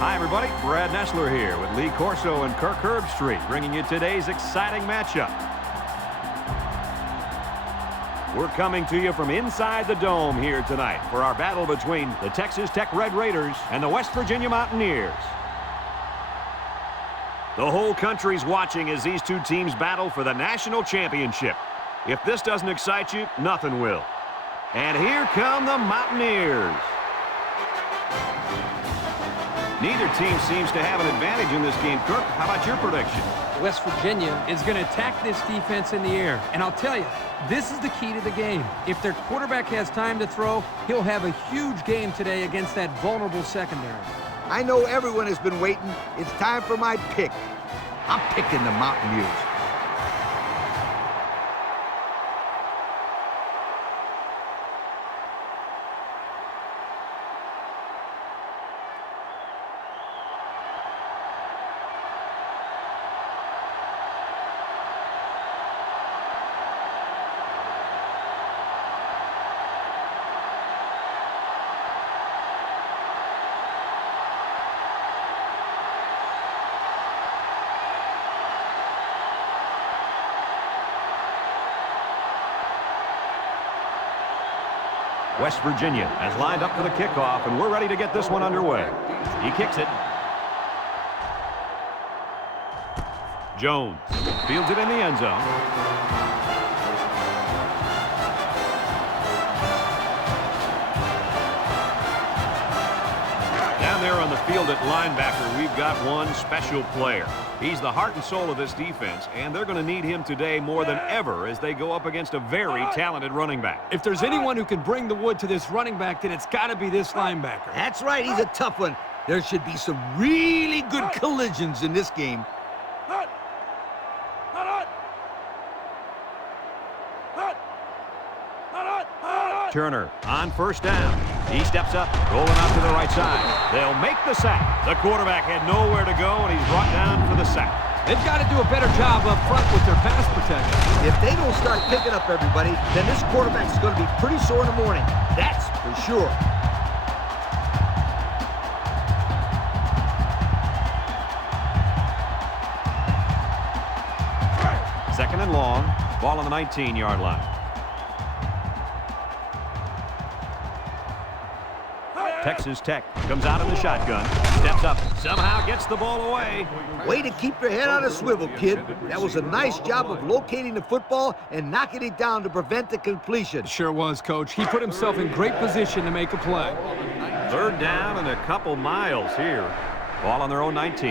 Hi, everybody. Brad Nessler here with Lee Corso and Kirk Herbstreit, bringing you today's exciting matchup. We're coming to you from inside the dome here tonight for our battle between the Texas Tech Red Raiders and the West Virginia Mountaineers. The whole country's watching as these two teams battle for the national championship. If this doesn't excite you, nothing will. And here come the Mountaineers. Neither team seems to have an advantage in this game. Kirk, how about your prediction? West Virginia is going to attack this defense in the air. And I'll tell you, this is the key to the game. If their quarterback has time to throw, he'll have a huge game today against that vulnerable secondary. I know everyone has been waiting. It's time for my pick. I'm picking the Mountaineers. West Virginia has lined up for the kickoff, and we're ready to get this one underway. He kicks it. Jones fields it in the end zone. Down there on the field at linebacker, we've got one special player. He's the heart and soul of this defense, and they're going to need him today more than ever as they go up against a very talented running back. If there's anyone who can bring the wood to this running back, then it's got to be this linebacker. That's right, he's a tough one. There should be some really good collisions in this game. Turner on first down. He steps up, rolling out to the right side. They'll make the sack. The quarterback had nowhere to go, and he's brought down for the sack. They've got to do a better job up front with their pass protection. If they don't start picking up everybody, then this quarterback is going to be pretty sore in the morning. That's for sure. Second and long. Ball on the 19-yard line. Texas Tech comes out in the shotgun, steps up, somehow gets the ball away. Way to keep your head on a swivel, kid. That was a nice job of locating the football and knocking it down to prevent the completion. Sure was, Coach. He put himself in great position to make a play. Third down and a couple miles here. Ball on their own 19.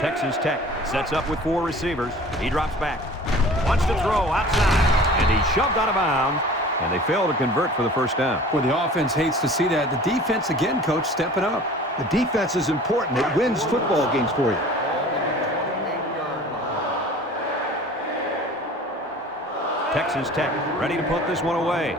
Texas Tech sets up with four receivers. He drops back. Wants to throw outside, and he's shoved out of bounds. And they fail to convert for the first down. Well, the offense hates to see that. The defense, again, Coach, stepping up. The defense is important. It wins football games for you. Texas Tech ready to put this one away.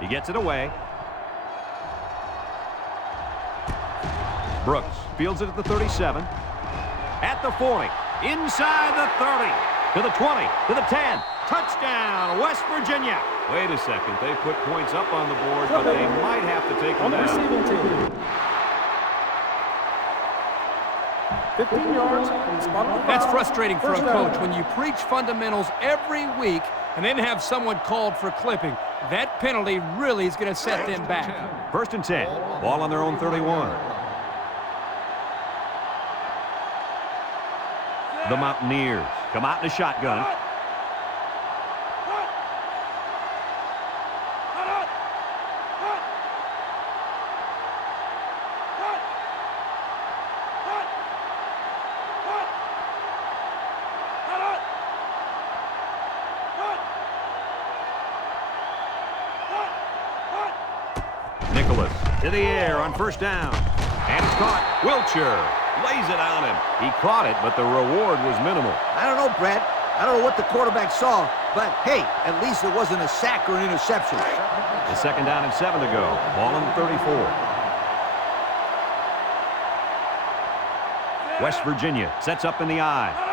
He gets it away. Brooks fields it at the 37. At the 40. Inside the 30. To the 20. To the 10. Touchdown, West Virginia. Wait a second. They put points up on the board, but they might have to take them down. 15 yards. That's frustrating for a coach when you preach fundamentals every week and then have someone called for clipping. That penalty really is going to set them back. First and 10. Ball on their own 31. The Mountaineers come out in a shotgun. To the air on first down. And it's caught. Wiltshire lays it on him. He caught it, but the reward was minimal. I don't know, Brad. I don't know what the quarterback saw, but hey, at least it wasn't a sack or an interception. The 2nd down and 7 to go. Ball on the 34. West Virginia sets up in the I.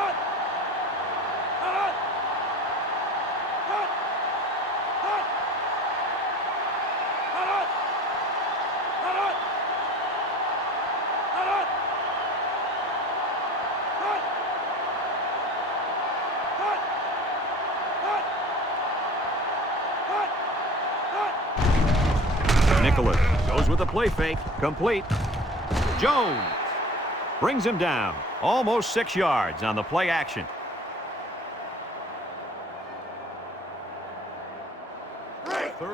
Goes with a play fake. Complete. Jones brings him down. Almost 6 yards on the play action.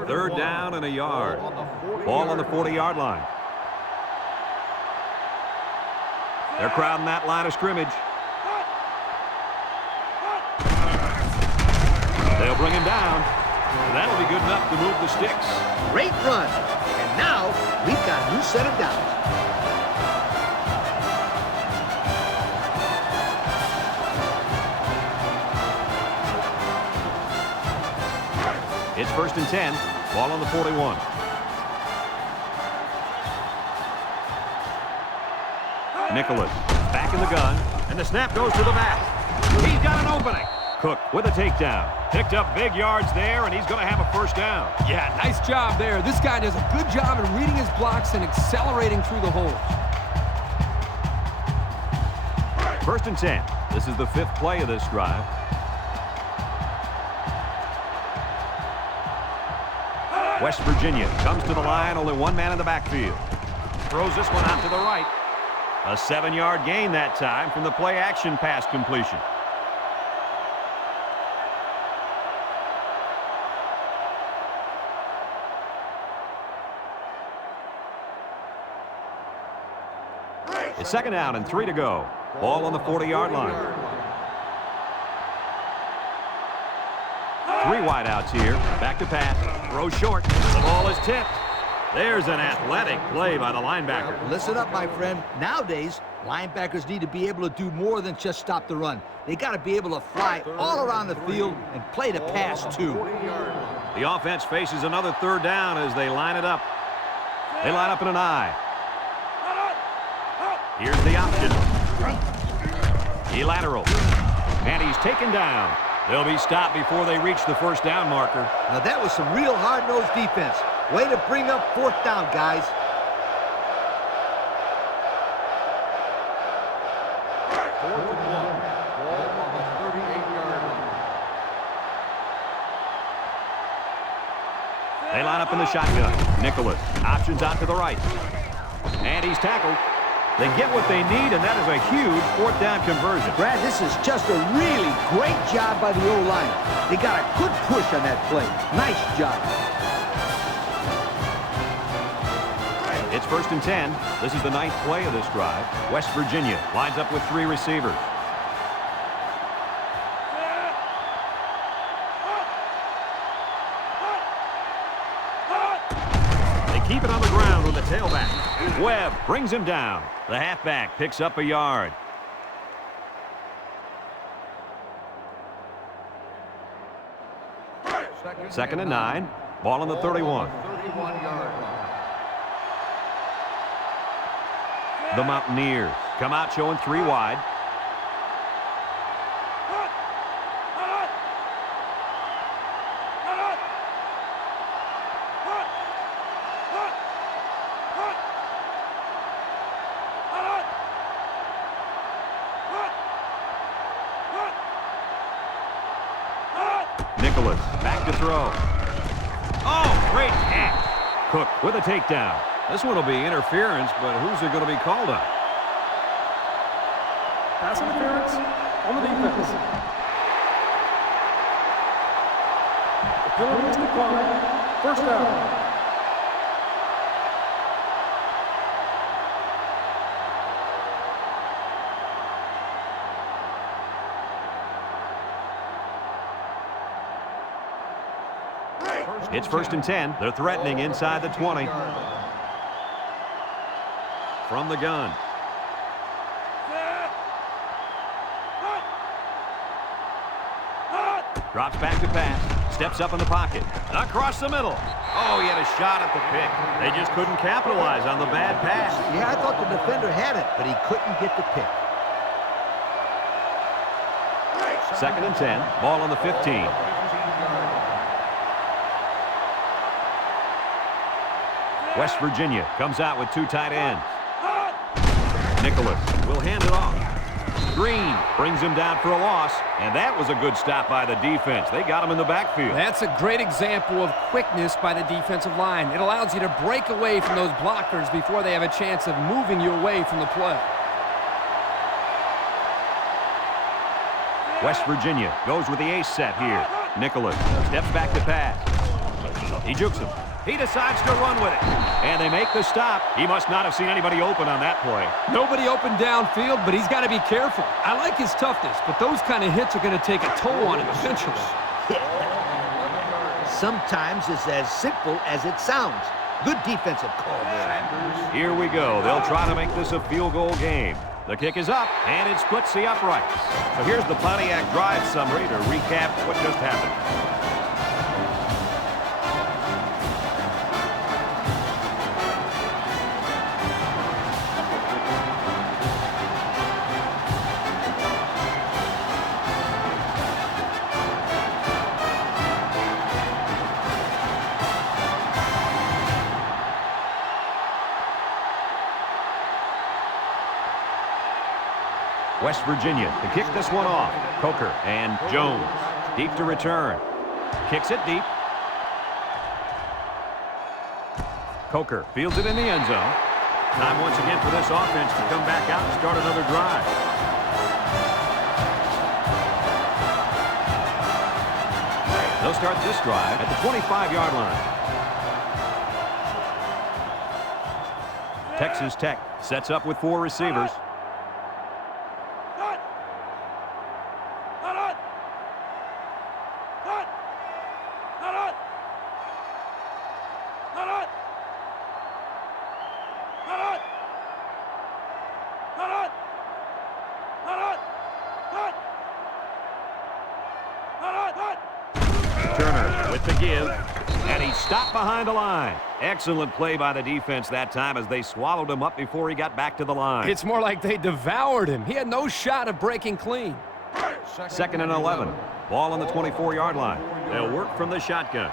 Third down and a yard. Ball on the 40-yard line. They're crowding that line of scrimmage. They'll bring him down. That'll be good enough to move the sticks. Great run. And now we've got a new set of downs. It's 1st and 10. Ball on the 41. Nicholas back in the gun. And the snap goes to the back. He's got an opening. Cook with a takedown. Picked up big yards there, and he's going to have a 1st down. Yeah, nice job there. This guy does a good job in reading his blocks and accelerating through the holes. 1st and 10. This is the 5th play of this drive. West Virginia comes to the line, only one man in the backfield. Throws this one out to the right. A 7-yard gain that time from the play action pass completion. It's 2nd down and 3 to go. Ball on the 40-yard line. 3 wideouts here. Back to pass. Throw short. The ball is tipped. There's an athletic play by the linebacker. Listen up, my friend. Nowadays, linebackers need to be able to do more than just stop the run. They got to be able to fly all around the field and play the pass, too. The offense faces another 3rd down as they line it up. They line up in an I. Here's the option. He laterals. And he's taken down. They'll be stopped before they reach the 1st down marker. Now, that was some real hard-nosed defense. Way to bring up 4th down, guys. They line up in the shotgun. Nicholas options out to the right. And he's tackled. They get what they need, and that is a huge 4th down conversion. Brad, this is just a really great job by the O-line. They got a good push on that play. Nice job. It's 1st and 10. This is the 9th play of this drive. West Virginia lines up with 3 receivers. They keep it on the ground with the tailback. Webb brings him down. The halfback picks up a yard. Second and 9. Ball on the 31. The Mountaineers come out showing 3 wide. Nicholas back to throw. Oh, great catch. Cook with a takedown. This one will be interference, but who's it going to be called on? Pass interference on the defense. The penalty is declined. 1st down. It's 1st and 10. They're threatening inside the 20. From the gun. Drops back to pass. Steps up in the pocket. Across the middle. Oh, he had a shot at the pick. They just couldn't capitalize on the bad pass. Yeah, I thought the defender had it, but he couldn't get the pick. 2nd and 10. Ball on the 15. West Virginia comes out with 2 tight ends. Nicholas will hand it off. Green brings him down for a loss, and that was a good stop by the defense. They got him in the backfield. That's a great example of quickness by the defensive line. It allows you to break away from those blockers before they have a chance of moving you away from the play. West Virginia goes with the ace set here. Nicholas steps back to pass. He jukes him. He decides to run with it. And they make the stop. He must not have seen anybody open on that play. Nobody open downfield, but he's got to be careful. I like his toughness, but those kind of hits are going to take a toll on him eventually. Sometimes it's as simple as it sounds. Good defensive call there. Here we go. They'll try to make this a field goal game. The kick is up, and it splits the uprights. So here's the Pontiac drive summary to recap what just happened. West Virginia to kick this one off. Coker and Jones deep to return. Kicks it deep. Coker fields it in the end zone. Time once again for this offense to come back out and start another drive. They'll start this drive at the 25-yard line. Texas Tech sets up with 4 receivers. Turner with the give, and he stopped behind the line. Excellent play by the defense that time as they swallowed him up before he got back to the line. It's more like they devoured him. He had no shot of breaking clean. 2nd and 11. Ball on the 24-yard line. They'll work from the shotgun.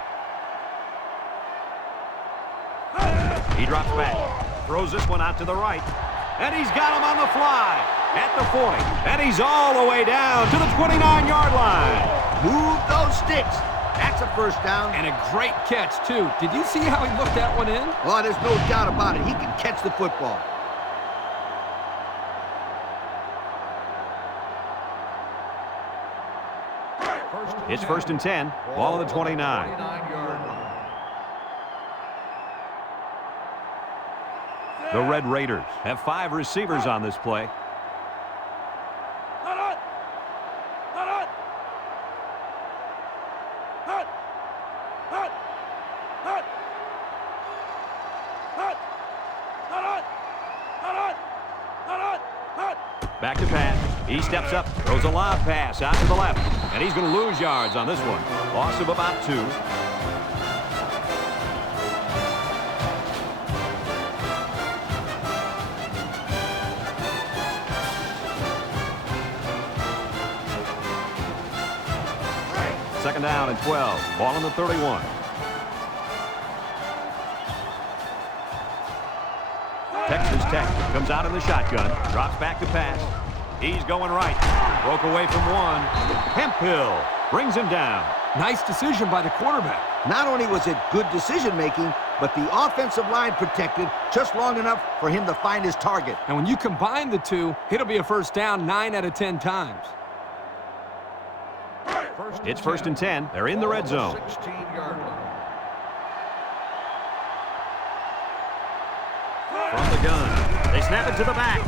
He drops back, throws this one out to the right, and he's got him on the fly at the 40, and he's all the way down to the 29-yard line. Move those sticks. That's a first down. And a great catch, too. Did you see how he looked that one in? Oh, there's no doubt about it. He can catch the football. It's 1st and 10. Ball on the 29. The Red Raiders have 5 receivers on this play. Back to pass. He steps up, throws a lob pass out to the left, and he's going to lose yards on this one. Loss of about 2. Second down and 12. Ball on the 31. Texas Tech comes out in the shotgun, drops back to pass. He's going right. Broke away from one. Hemphill brings him down. Nice decision by the quarterback. Not only was it good decision-making, but the offensive line protected just long enough for him to find his target. And when you combine the two, it'll be a first down 9 out of 10 times. It's 1st and 10. They're in the red zone. From the gun, they snap it to the back.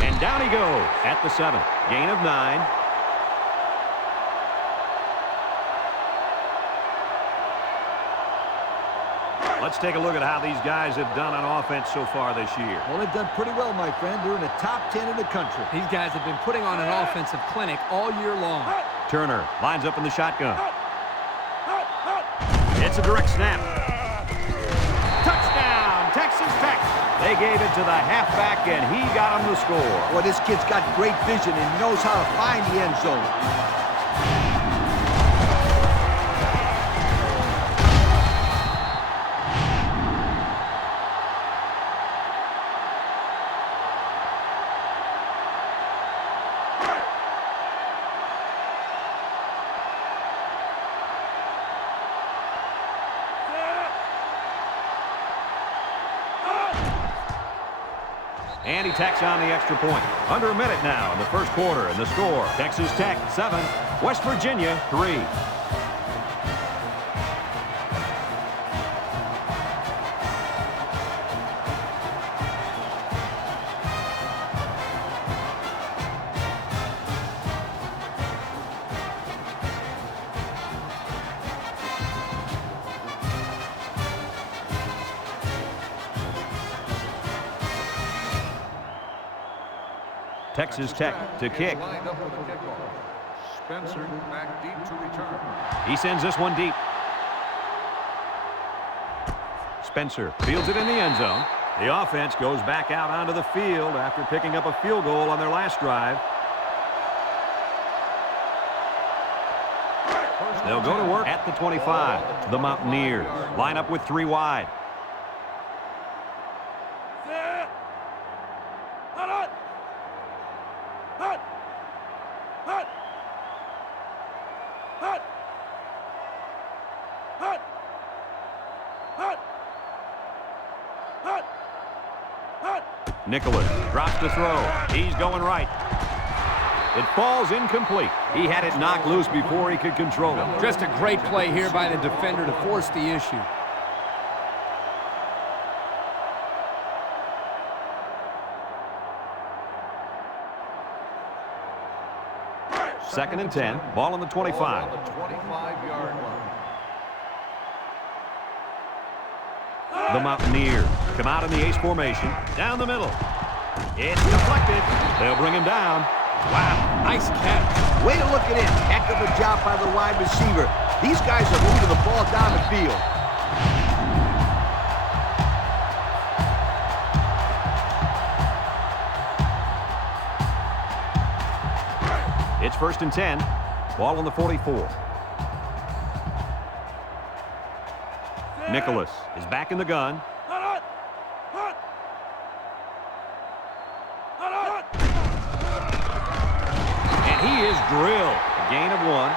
And down he goes at the 7. Gain of 9. Let's take a look at how these guys have done on offense so far this year. Well, they've done pretty well, my friend. They're in the top 10 in the country. These guys have been putting on an offensive clinic all year long. Turner lines up in the shotgun. It's a direct snap. Touchdown, Texas Tech. They gave it to the halfback, and he got him the score. Well, this kid's got great vision and knows how to find the end zone. And he tacks on the extra point. Under a minute now in the first quarter, and the score, Texas Tech 7, West Virginia 3. Texas Tech to kick. Spencer back deep to return. He sends this one deep. Spencer fields it in the end zone. The offense goes back out onto the field after picking up a field goal on their last drive. They'll go to work at the 25. The Mountaineers line up with 3 wide. Nicholas drops to throw. He's going right. It falls incomplete. He had it knocked loose before he could control it. Just a great play here by the defender to force the issue. Second and 10. Ball on the 25. The 25-yard line. The Mountaineers come out in the ace formation. Down the middle. It's deflected. They'll bring him down. Wow, nice catch. Way to look at him. Heck of a job by the wide receiver. These guys are moving the ball down the field. It's first and 10. Ball on the 44. Nicholas is back in the gun. And he is drilled. A gain of 1.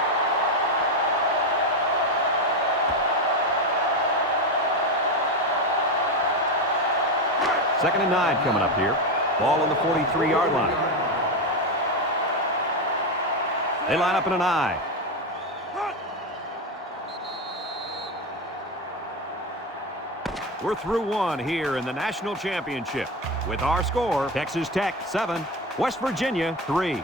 Second and 9 coming up here. Ball on the 43-yard line. They line up in an I. We're through one here in the national championship. With our score, Texas Tech 7, West Virginia 3.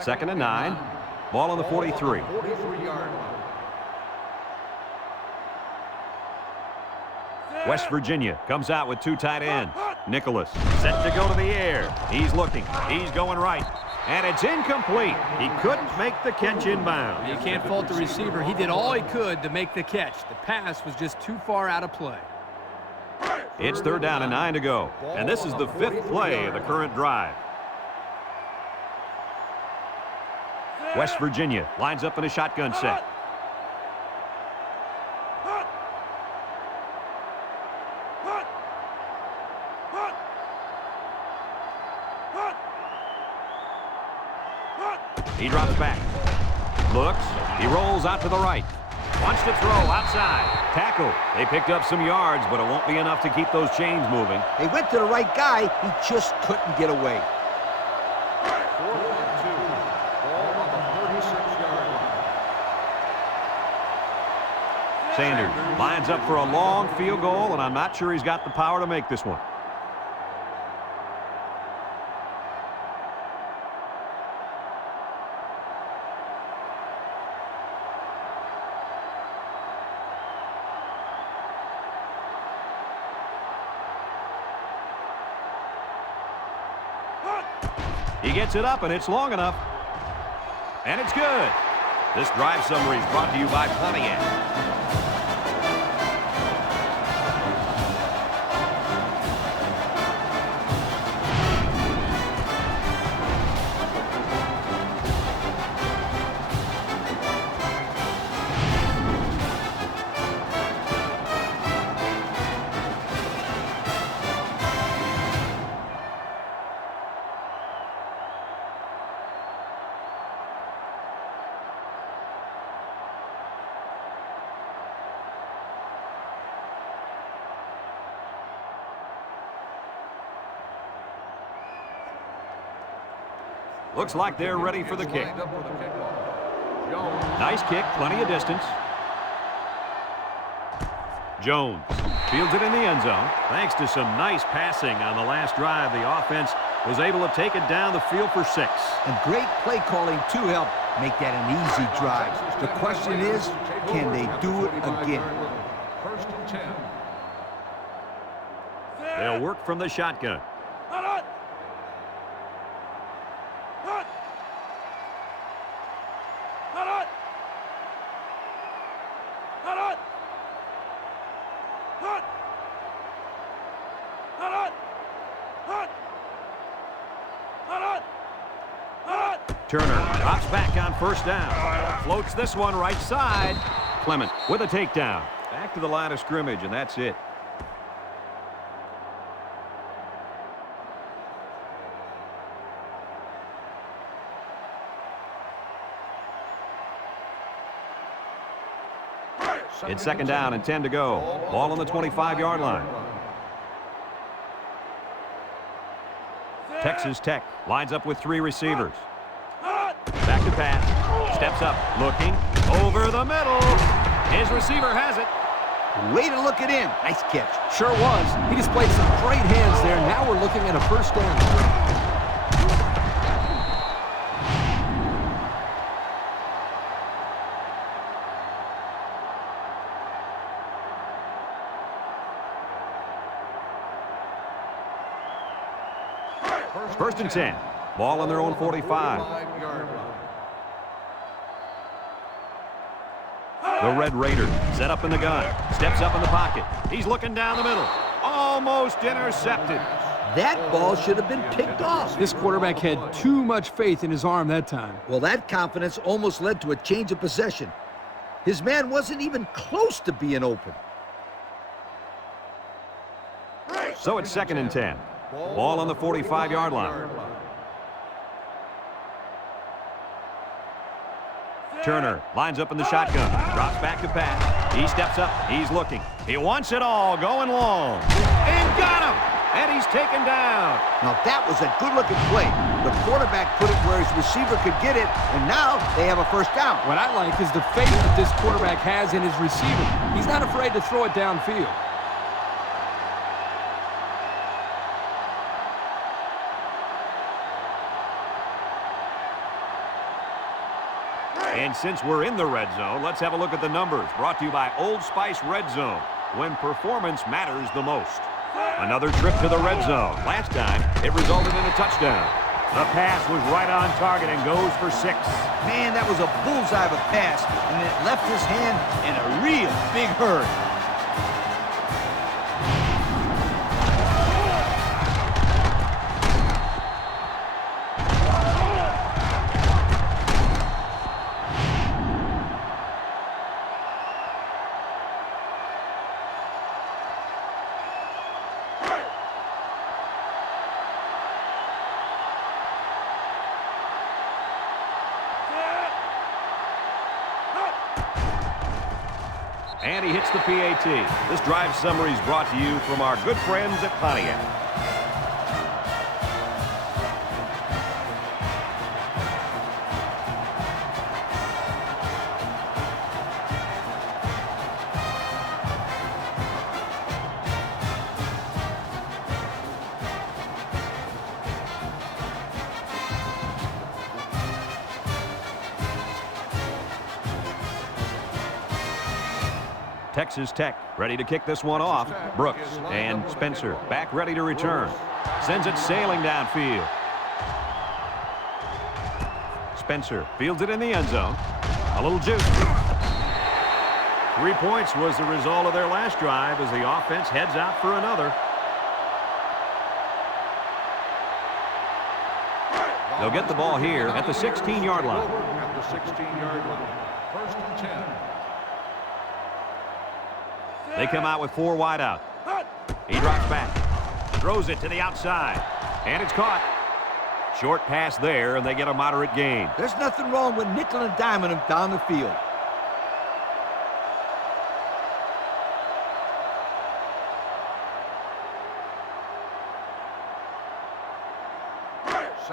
Second and 9. Ball on the 43. 43-yard line. West Virginia comes out with 2 tight ends. Nicholas set to go to the air. He's looking. He's going right. And it's incomplete. He couldn't make the catch inbound. You can't fault the receiver. He did all he could to make the catch. The pass was just too far out of play. It's third down and 9 to go. And this is the 5th play of the current drive. West Virginia lines up in a shotgun set. He drops back. Looks. He rolls out to the right. Wants to throw outside. Tackle. They picked up some yards, but it won't be enough to keep those chains moving. They went to the right guy. He just couldn't get away. 4th and 2. Ball on the 36-yard line. Sanders lines up for a long field goal, and I'm not sure he's got the power to make this one. He gets it up, and it's long enough. And it's good. This drive summary is brought to you by Pontiac. Looks like they're ready for the kick. Lined up for the kickoff. Jones. Nice kick, plenty of distance. Jones fields it in the end zone. Thanks to some nice passing on the last drive, the offense was able to take it down the field for 6. And great play calling to help make that an easy drive. The question is, can they do it again? First and 10. They'll work from the shotgun. Turner drops back on first down. Floats this one right side. Clement with a takedown. Back to the line of scrimmage, and that's it. It's second down and 10 to go. Ball on the 25-yard line. Texas Tech lines up with 3 receivers. Back to pass. Steps up. Looking. Over the middle. His receiver has it. Way to look it in. Nice catch. Sure was. He displayed some great hands there. Now we're looking at a first down. First and 10. Ball on their own 45. 5-yard line. The Red Raider set up in the gun. Steps up in the pocket. He's looking down the middle. Almost intercepted. That ball should have been picked off. This quarterback had too much faith in his arm that time. Well, that confidence almost led to a change of possession. His man wasn't even close to being open. So it's second and 10. Ball on the 45-yard line. Turner lines up in the shotgun. Drops back to pass. He steps up. He's looking. He wants it all going long. And got him! And he's taken down. Now, that was a good-looking play. The quarterback put it where his receiver could get it, and now they have a first down. What I like is the faith that this quarterback has in his receiver. He's not afraid to throw it downfield. And since we're in the red zone, let's have a look at the numbers. Brought to you by Old Spice Red Zone, when performance matters the most. Another trip to the red zone. Last time, it resulted in a touchdown. The pass was right on target and goes for 6. Man, that was a bullseye of a pass, and it left his hand in a real big hurry. And he hits the PAT. This drive summary is brought to you from our good friends at Pontiac. Texas Tech ready to kick this one off. Brooks and Spencer back ready to return. Sends it sailing downfield. Spencer fields it in the end zone. A little juice. 3 points was the result of their last drive as the offense heads out for another. They'll get the ball here at the 16-yard line. At the 16-yard line. First and 10. They come out with 4 wide out. He drops back. Throws it to the outside. And it's caught. Short pass there, and they get a moderate gain. There's nothing wrong with nickel and diming him down the field.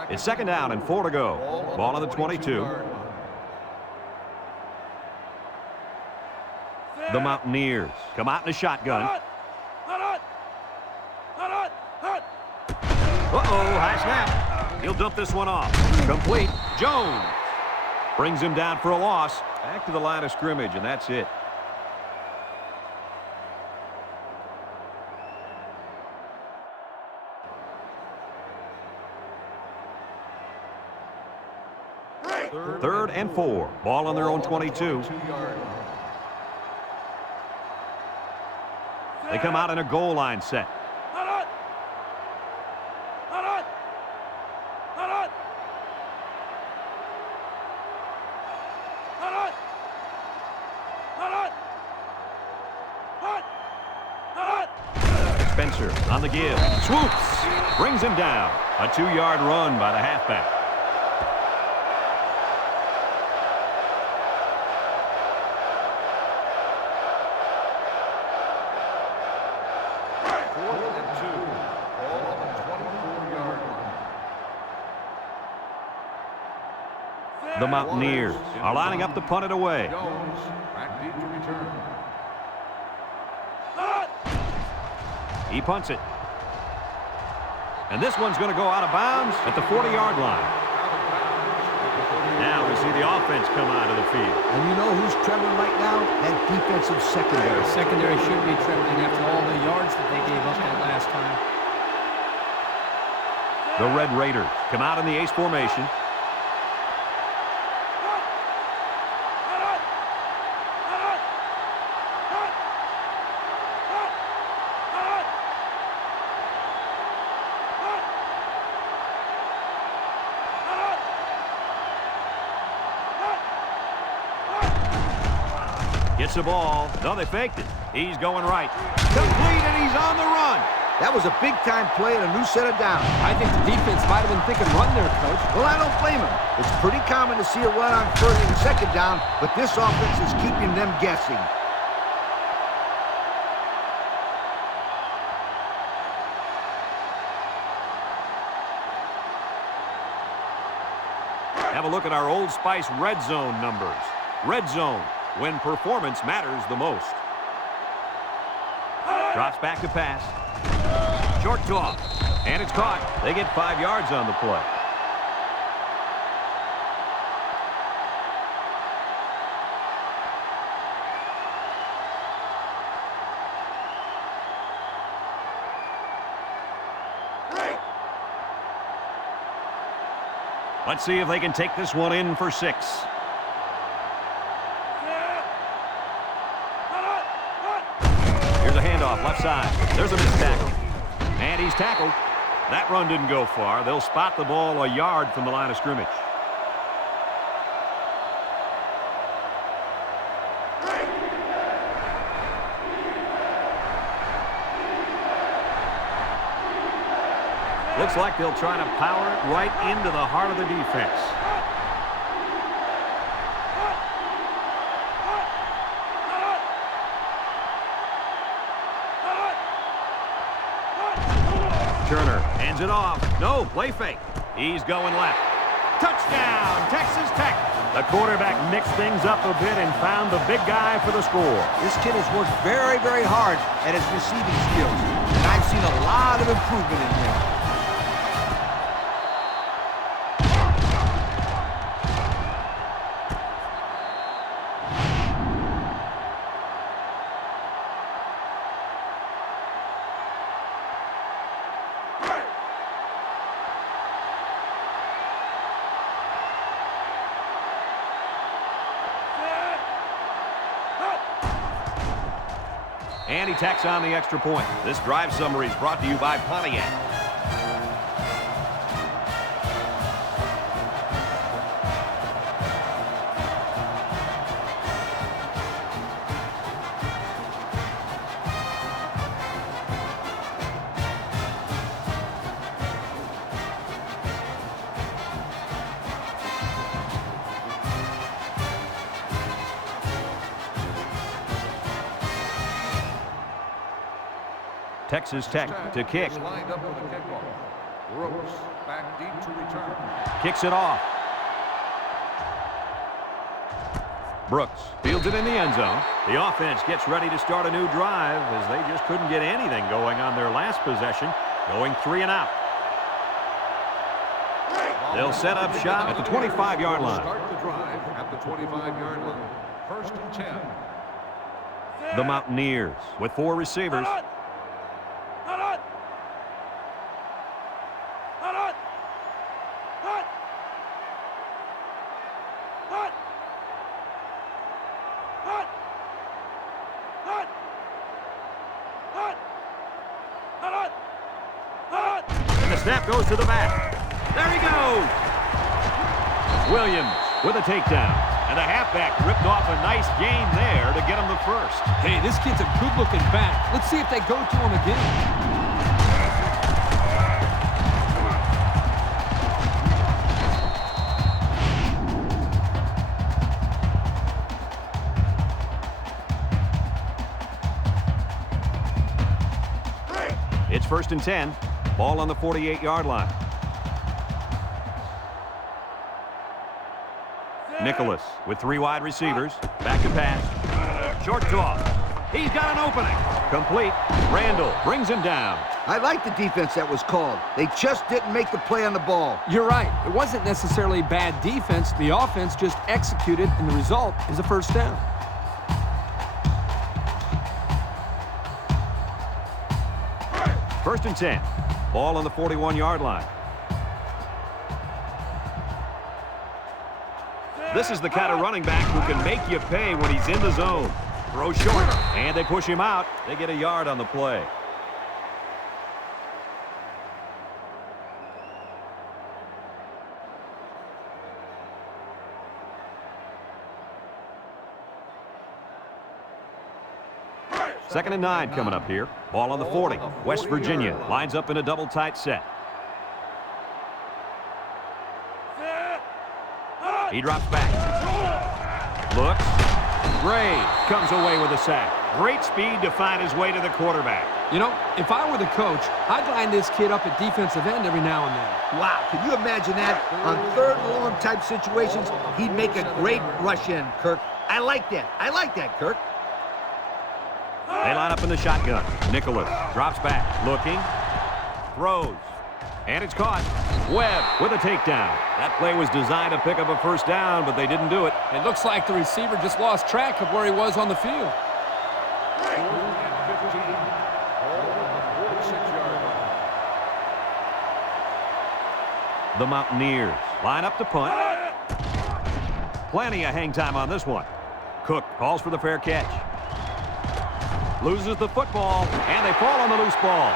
It's second down and 4 to go. Ball on the 22. The Mountaineers come out in a shotgun. Uh-oh, high snap. He'll dump this one off. Complete. Jones brings him down for a loss. Back to the line of scrimmage, and that's it. Third and 4. Ball on their own 22. They come out in a goal line set. Spencer on the give. Swoops. Brings him down. A 2-yard run by the halfback. The Mountaineers are lining up to punt it away. Jones back deep to return. He punts it. And this one's going to go out of bounds at the 40-yard line. Now we see the offense come out of the field. And you know who's trembling right now? That defensive secondary. The secondary should be trembling after all the yards that they gave up that last time. The Red Raiders come out in the ace formation. Gets the ball. No, they faked it. He's going right. Complete, and he's on the run. That was a big-time play and a new set of downs. I think the defense might have been thinking run there, Coach. Well, I don't blame him. It's pretty common to see a run on first and second down, but this offense is keeping them guessing. Have a look at our Old Spice red zone numbers. Red zone, when performance matters the most. Drops back to pass. Short toss. And it's caught. They get 5 yards on the play. Let's see if they can take this one in for 6. Here's a handoff left side. There's a missed tackle. And he's tackled. That run didn't go far. They'll spot the ball a yard from the line of scrimmage. Looks like they'll try to power it right into the heart of the defense. Turner hands it off. No, play fake. He's going left. Touchdown, Texas Tech. The quarterback mixed things up a bit and found the big guy for the score. This kid has worked very, very hard at his receiving skills, and I've seen a lot of improvement in him. And he tacks on the extra point. This drive summary is brought to you by Pontiac. Texas Tech to kick. Lined up with a kickoff. Brooks back deep to return. Kicks it off. Brooks fields it in the end zone. The offense gets ready to start a new drive as they just couldn't get anything going on their last possession, going 3 and out. They'll set up shop at the 25-yard line. Start the drive at the 25-yard line. 1st and 10. The Mountaineers with 4 receivers. Snap goes to the back. There he goes. Williams with a takedown. And the halfback ripped off a nice gain there to get him the first. Hey, this kid's a good-looking back. Let's see if they go to him again. It's 1st and 10. Ball on the 48-yard line. Nicholas with 3 wide receivers. Back to pass. Short toss. He's got an opening. Complete. Randall brings him down. I like the defense that was called. They just didn't make the play on the ball. You're right. It wasn't necessarily bad defense. The offense just executed, and the result is a first down. First and 10. Ball on the 41-yard line. This is the kind of running back who can make you pay when he's in the zone. Throw short, and they push him out. They get a yard on the play. Second and 9 coming up here. Ball on the 40. West Virginia lines up in a double tight set. He drops back. Looks. Gray comes away with a sack. Great speed to find his way to the quarterback. You know, if I were the coach, I'd line this kid up at defensive end every now and then. Wow, can you imagine that? On 3rd and long type situations, he'd make a great rush in, Kirk. I like that. I like that, Kirk. They line up in the shotgun. Nicholas drops back, looking, throws, and it's caught. Webb with a takedown. That play was designed to pick up a first down, but they didn't do it. It looks like the receiver just lost track of where he was on the field. 4th and 15. Ball on the 46-yard line. The Mountaineers line up to punt. Plenty of hang time on this one. Cook calls for the fair catch. Loses the football, and they fall on the loose ball.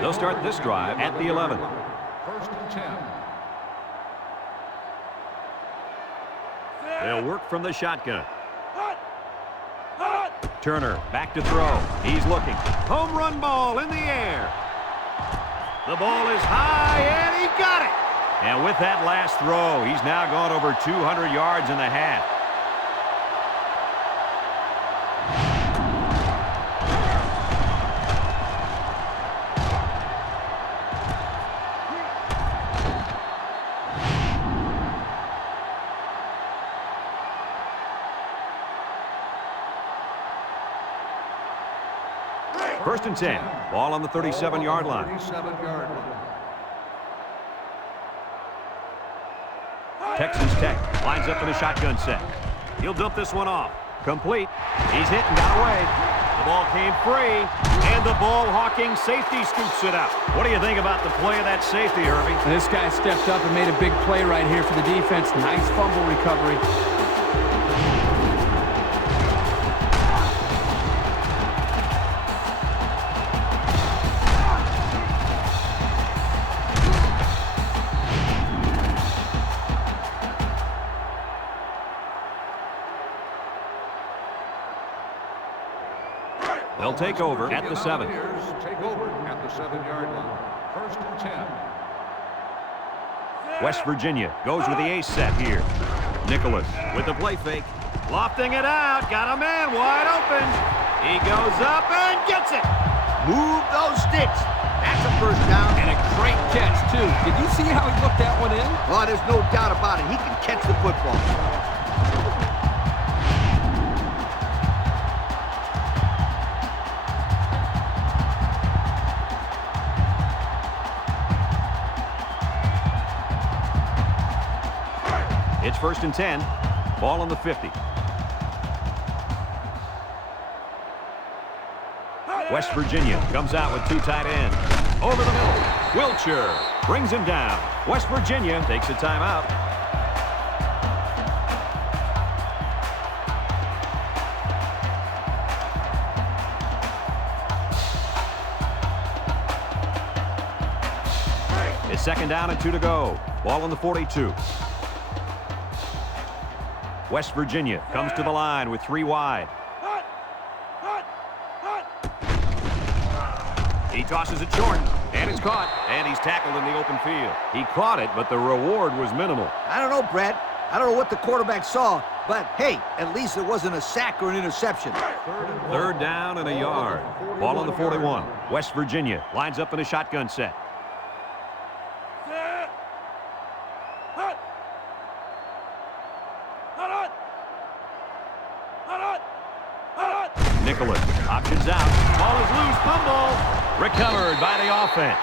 They'll start this drive at the 11. 1st and 10. They'll work from the shotgun. Turner back to throw. He's looking. Home run ball in the air. The ball is high, and he got it. And with that last throw, he's now gone over 200 yards in the half. First and 10. Ball on the 37-yard line. 37-yard line. Texas Tech lines up in a shotgun set. He'll dump this one off. Complete. He's hit and got away. The ball came free, and the ball-hawking safety scoops it out. What do you think about the play of that safety, Herbie? This guy stepped up and made a big play right here for the defense. Nice fumble recovery. They'll take over at the 7. Take over at the 7-yard line. 1st and 10. West Virginia goes with the ace set here. Nicholas with the play fake. Lofting it out. Got a man wide open. He goes up and gets it. Move those sticks. That's a first down. And a great catch, too. Did you see how he looked that one in? Oh, there's no doubt about it. He can catch the football. It's 1st and 10. Ball on the 50. West Virginia comes out with 2 tight ends. Over the middle. Wiltshire brings him down. West Virginia takes a timeout. It's 2nd down and 2 to go. Ball on the 42. West Virginia comes to the line with 3 wide. He tosses it short, and it's caught, and he's tackled in the open field. He caught it, but the reward was minimal. I don't know, Brad. I don't know what the quarterback saw, but hey, at least it wasn't a sack or an interception. 3rd down and a yard. Ball on the 41. West Virginia lines up in a shotgun set. Nicholas options out. Ball is loose. Fumble. Recovered by the offense.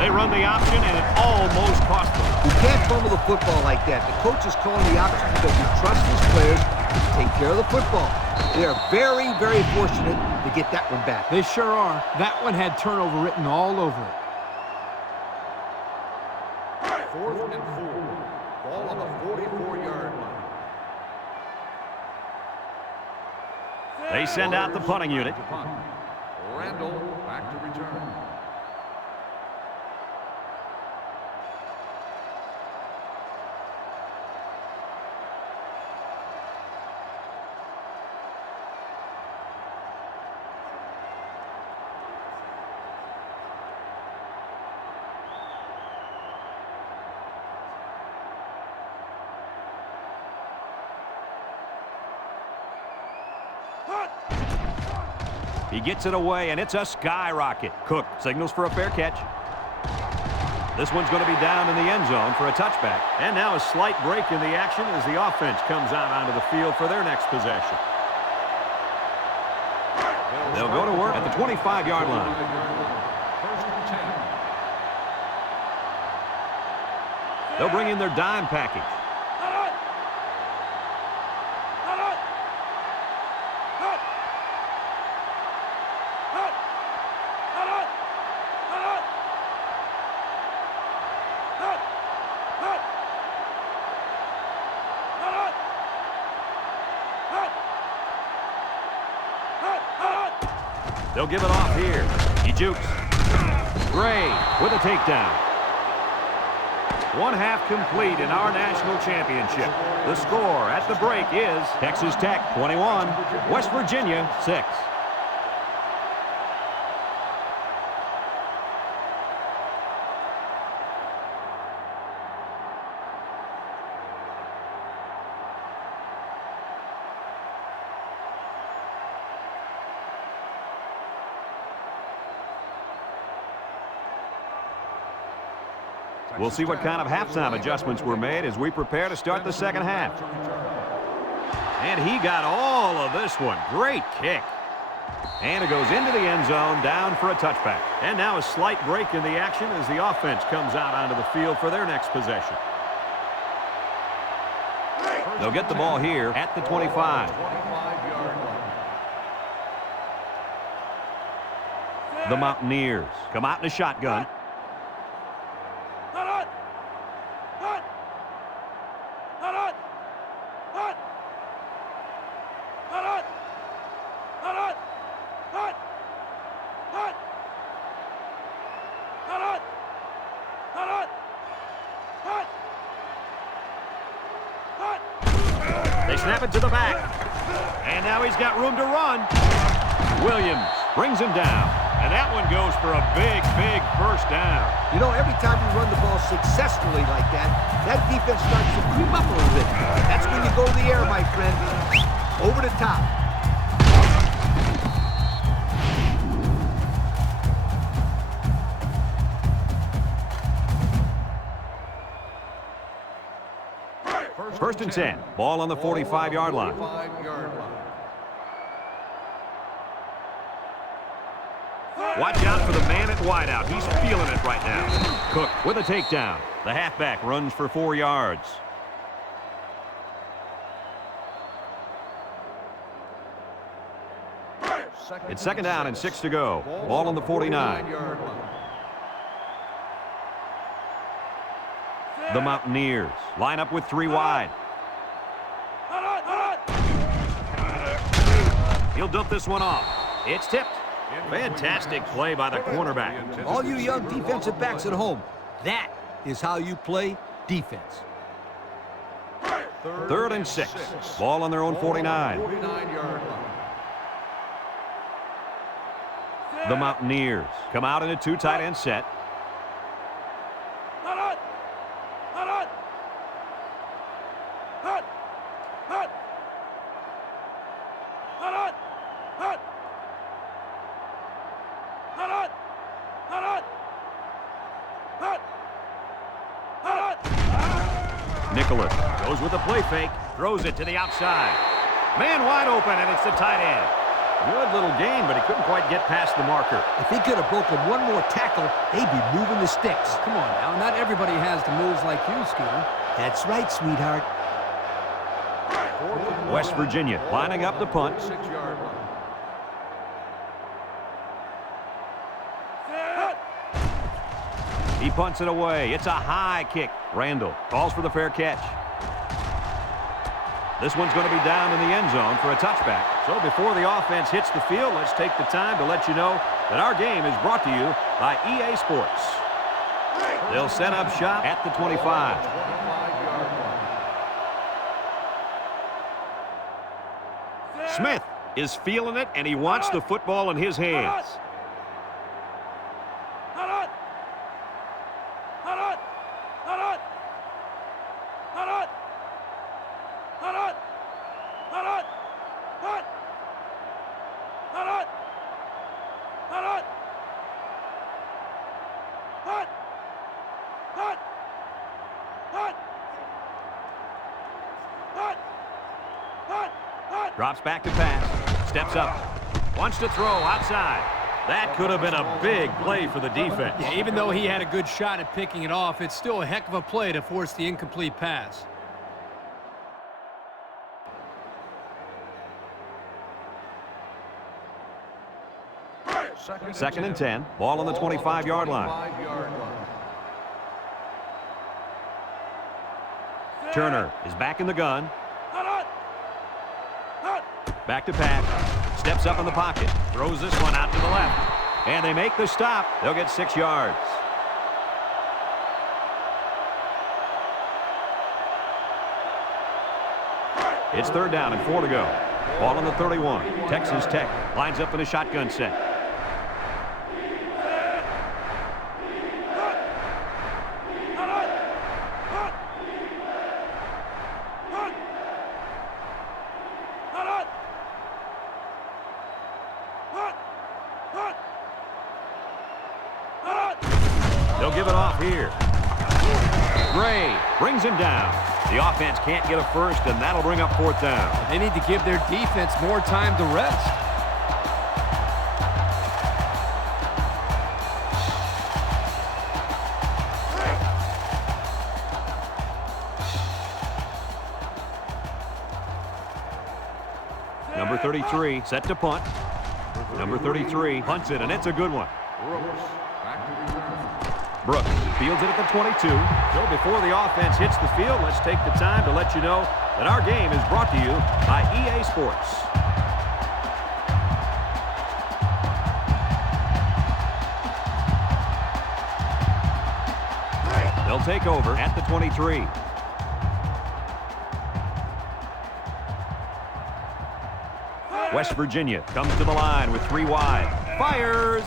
They run the option, and it almost cost them. You can't fumble the football like that. The coach is calling the option because he trusts his players to take care of the football. They are very, very fortunate to get that one back. They sure are. That one had turnover written all over it. 4th and 4. Ball on the 44-yard line. They send out the punting unit. Randall back to return. He gets it away, and it's a skyrocket. Cook signals for a fair catch. This one's going to be down in the end zone for a touchback. And now a slight break in the action as the offense comes out onto the field for their next possession. They'll go to work at the 25-yard line. 1st and 10. They'll bring in their dime package. They'll give it off here. He jukes. Gray with a takedown. 1 half complete in our national championship. The score at the break is Texas Tech 21, West Virginia 6. We'll see what kind of halftime adjustments were made as we prepare to start the second half. And he got all of this one. Great kick. And it goes into the end zone, down for a touchback. And now a slight break in the action as the offense comes out onto the field for their next possession. They'll get the ball here at the 25. 25-yard line. The Mountaineers come out in a shotgun. They snap it to the back. And now he's got room to run. Williams brings him down. And that one goes for a big, big first down. You know, every time you run the ball successfully like that, that defense starts to creep up a little bit. That's when you go to the air, my friend. Over the top. First and 10. Ball on the 45-yard line. 45-yard line. Watch out for the man at wideout. He's feeling it right now. Cook with a takedown. The halfback runs for 4 yards. It's second down and 6 to go. Ball on the 49. 49-yard line. The Mountaineers line up with 3 wide. He'll dump this one off. It's tipped. Fantastic play by the cornerback. All you young defensive backs at home, that is how you play defense. Third and 6. Ball on their own 49. 49-yard line. The Mountaineers come out in a 2 tight end set. Nicholas goes with a play fake, throws it to the outside. Man wide open, and it's the tight end. Good little gain, but he couldn't quite get past the marker. If he could have broken one more tackle, they'd be moving the sticks. Come on now, not everybody has the moves like you, Scooter. That's right, sweetheart. West Virginia lining up the punt. 6-yard line. He punts it away. It's a high kick. Randall calls for the fair catch. This one's going to be down in the end zone for a touchback. So before the offense hits the field, let's take the time to let you know that our game is brought to you by EA Sports. They'll set up shop at the 25. 25-yard line. Smith is feeling it, and he wants the football in his hands. Drops back to pass. Steps up. Wants to throw outside. That could have been a big play for the defense. Yeah, even though he had a good shot at picking it off, it's still a heck of a play to force the incomplete pass. Second and 10. Ball on the 25-yard line. 25-yard line. Turner is back in the gun. Back to pass. Steps up in the pocket. Throws this one out to the left. And they make the stop. They'll get 6 yards. It's third down and 4 to go. Ball on the 31. Texas Tech lines up in a shotgun set. They'll give it off here. Gray brings him down. The offense can't get a first, and that'll bring up fourth down. They need to give their defense more time to rest. Number 33 set to punt. Number 33 punts it, and it's a good one. Brooks back to return. Brooks fields it at the 22. So before the offense hits the field, let's take the time to let you know that our game is brought to you by EA Sports. They'll take over at the 23. West Virginia comes to the line with 3 wide. Fires!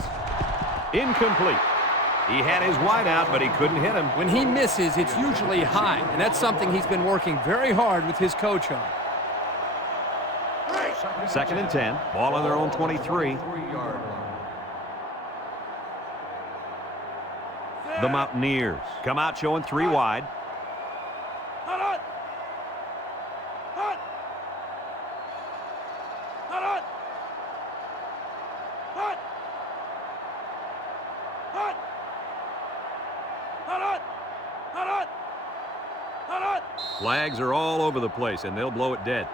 Incomplete. He had his wide out, but he couldn't hit him. When he misses, it's usually high, and that's something he's been working very hard with his coach on. Second and 10. Ball on their own 23. 3-yard line. The Mountaineers come out showing 3 wide. Flags are all over the place, and they'll blow it dead.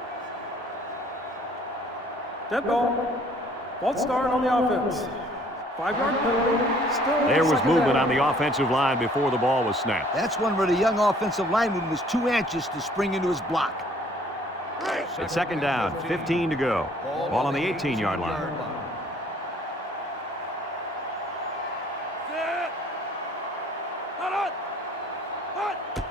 Dead ball. False start on the offense. 5-yard penalty. Still There was second movement down. on the offensive line before the ball was snapped. That's one where the young offensive lineman was too anxious to spring into his block. It's second down, 15 to go. Ball on the 18-yard line.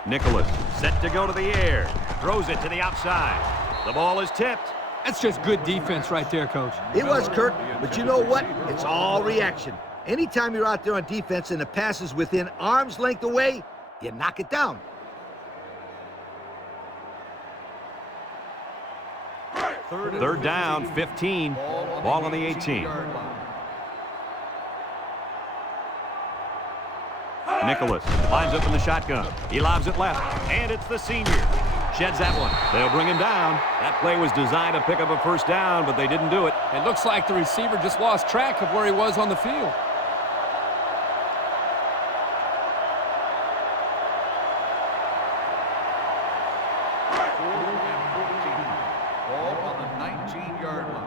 Nicholas set to go to the air. Throws it to the outside. The ball is tipped. That's just good defense right there, Coach. It was, Kirk, but you know what? It's all reaction. Anytime you're out there on defense and the pass is within arm's length away, you knock it down. Third down, 15. Ball on the 18. Nicholas lines up in the shotgun. He lobs it left, and it's the senior. Sheds that one. They'll bring him down. That play was designed to pick up a first down, but they didn't do it. It looks like the receiver just lost track of where he was on the field. Ball on the 19-yard line.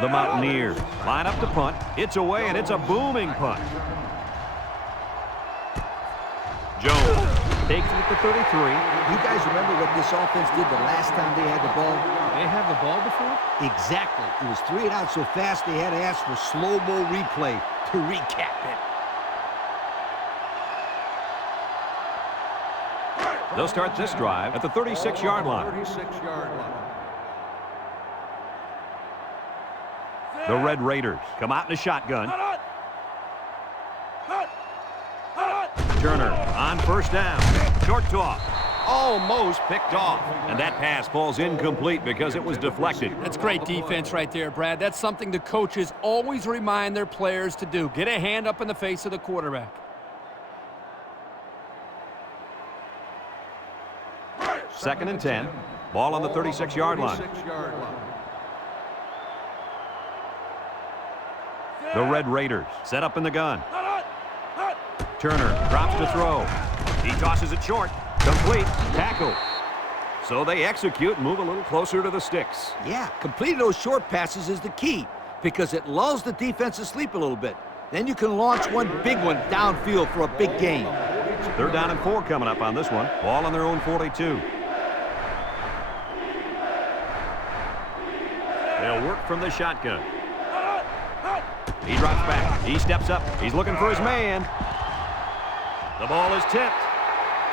The Mountaineers line up to punt. It's away, and it's a booming punt. Jones takes it at the 33. You guys remember what this offense did the last time they had the ball? They have the ball before? Exactly. It was 3 and out so fast they had to ask for slow-mo replay to recap it. They'll start this drive at the 36-yard line. 36-yard line. The Red Raiders come out in a shotgun. Turner on first down. Short toss. Almost picked off. And that pass falls incomplete because it was deflected. That's great defense right there, Brad. That's something the coaches always remind their players to do. Get a hand up in the face of the quarterback. Second and 10. Ball on the 36-yard line. 36-yard line. The Red Raiders set up in the gun. Turner drops to throw. He tosses it short. Complete. Tackle. So they execute and move a little closer to the sticks. Yeah, completing those short passes is the key because it lulls the defense to sleep a little bit. Then you can launch one big one downfield for a big gain. Third down and 4 coming up on this one. Ball on their own 42. They'll work from the shotgun. He drops back. He steps up. He's looking for his man. The ball is tipped.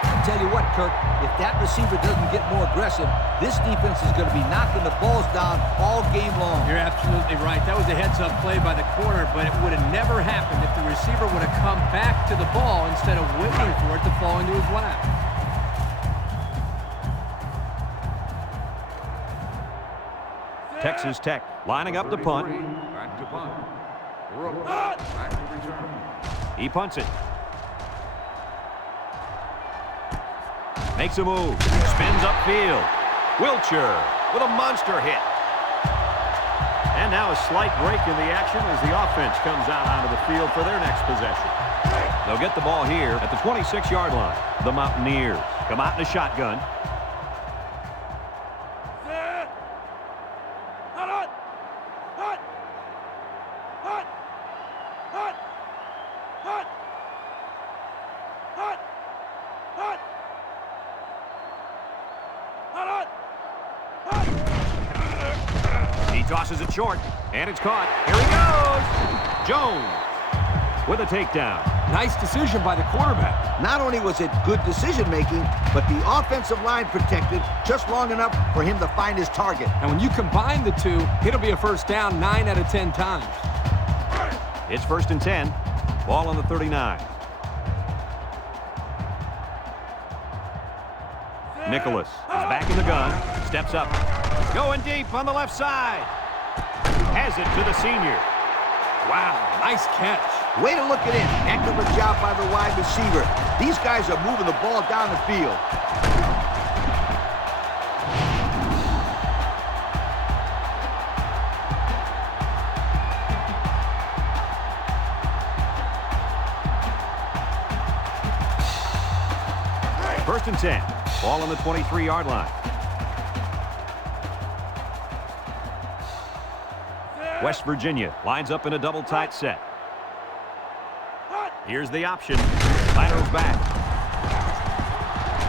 I'll tell you what, Kirk, if that receiver doesn't get more aggressive, this defense is going to be knocking the balls down all game long. You're absolutely right. That was a heads-up play by the corner, but it would have never happened if the receiver would have come back to the ball instead of waiting for it to fall into his lap. Texas Tech lining up to punt. Back to punt. Brooks back to return. He punts it. Makes a move. Spins upfield. Wilcher with a monster hit. And now a slight break in the action as the offense comes out onto the field for their next possession. They'll get the ball here at the 26-yard line. The Mountaineers come out in a shotgun. He tosses it short, and it's caught. Here he goes. Jones with a takedown. Nice decision by the quarterback. Not only was it good decision-making, but the offensive line protected just long enough for him to find his target. And when you combine the two, it'll be a first down 9 out of 10 times. It's 1st and 10. Ball on the 39. Nicholas is back in the gun. Steps up. Going deep on the left side. Has it to the senior. Wow, nice catch. Way to look it in. Heck of a job by the wide receiver. These guys are moving the ball down the field. First and 10. Ball on the 23-yard line. West Virginia lines up in a double tight set. Here's the option. Laterals back.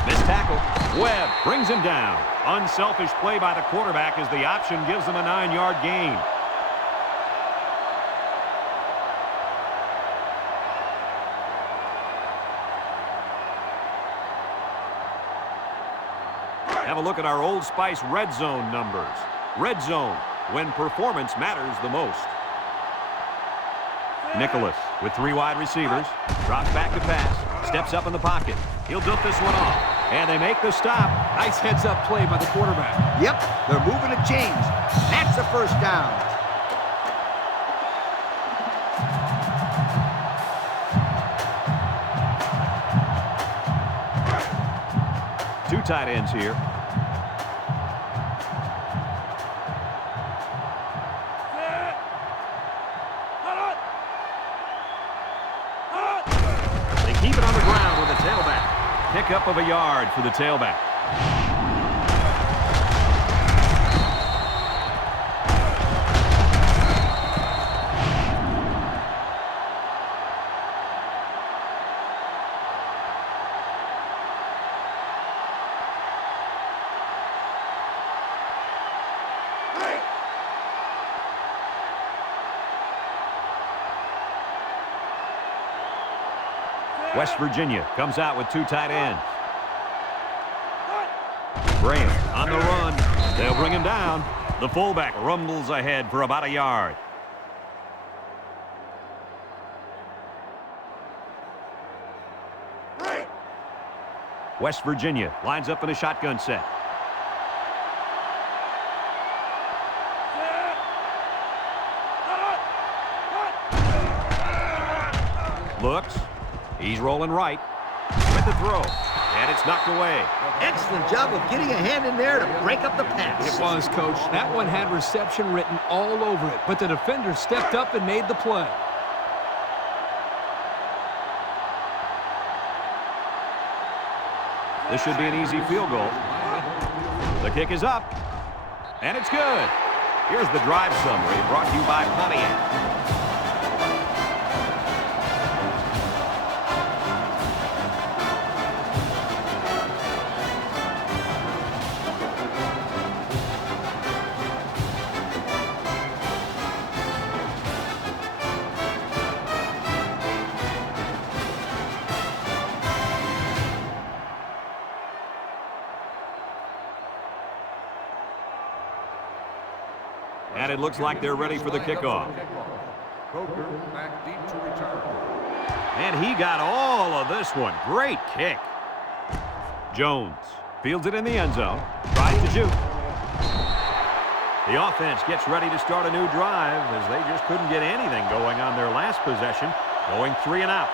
Missed tackle. Webb brings him down. Unselfish play by the quarterback as the option gives him a 9-yard gain. Have a look at our Old Spice red zone numbers. Red zone, when performance matters the most. Nicholas with 3 wide receivers. Drops back to pass. Steps up in the pocket. He'll dump this one off. And they make the stop. Nice heads-up play by the quarterback. Yep, they're moving the chains. That's the first down. Two tight ends here. Keep it on the ground with the tailback. Pickup of a yard for the tailback. West Virginia comes out with 2 tight ends. Graham on the run. They'll bring him down. The fullback rumbles ahead for about a yard. West Virginia lines up in a shotgun set. Looks. He's rolling right with the throw, and it's knocked away. Excellent job of getting a hand in there to break up the pass. It was, Coach. That one had reception written all over it, but the defender stepped up and made the play. This should be an easy field goal. The kick is up, and it's good. Here's the drive summary brought to you by Pontiac. And it looks like they're ready for the kickoff. Coker back deep to return. And he got all of this one. Great kick. Jones fields it in the end zone. Tries to juke. The offense gets ready to start a new drive as they just couldn't get anything going on their last possession, going 3 and out.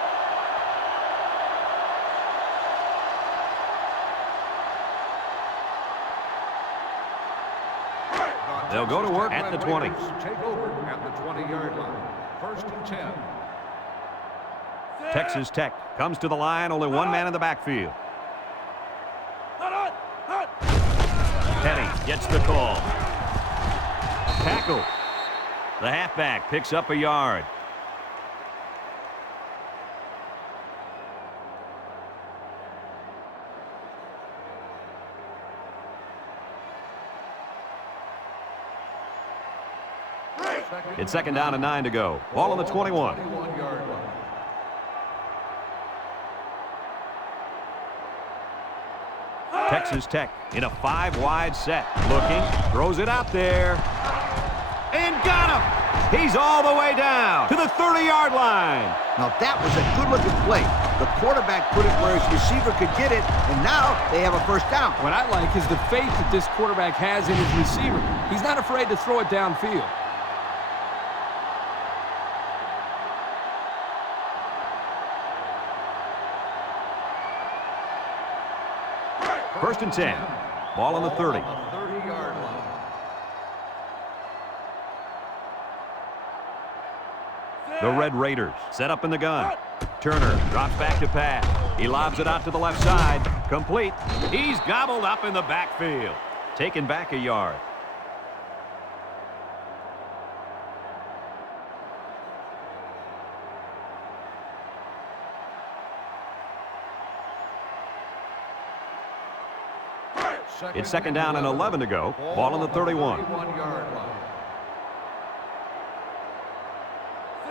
They'll go to work at the 20. Take over at the 20-yard line. 1st and 10. Texas Tech comes to the line, only one man in the backfield. Petty gets the call. Tackle. The halfback picks up a yard. It's 2nd down and 9 to go. Ball on the 21. 21-yard line. Texas Tech in a 5-wide set. Looking, throws it out there. And got him! He's all the way down to the 30-yard line. Now that was a good-looking play. The quarterback put it where his receiver could get it, and now they have a first down. What I like is the faith that this quarterback has in his receiver. He's not afraid to throw it downfield. First and 10. Ball on the 30. 30-yard line. The Red Raiders set up in the gun. Turner drops back to pass. He lobs it out to the left side. Complete. He's gobbled up in the backfield. Taken back a yard. It's 2nd down and 11 to go. Ball on the 31. 31-yard line.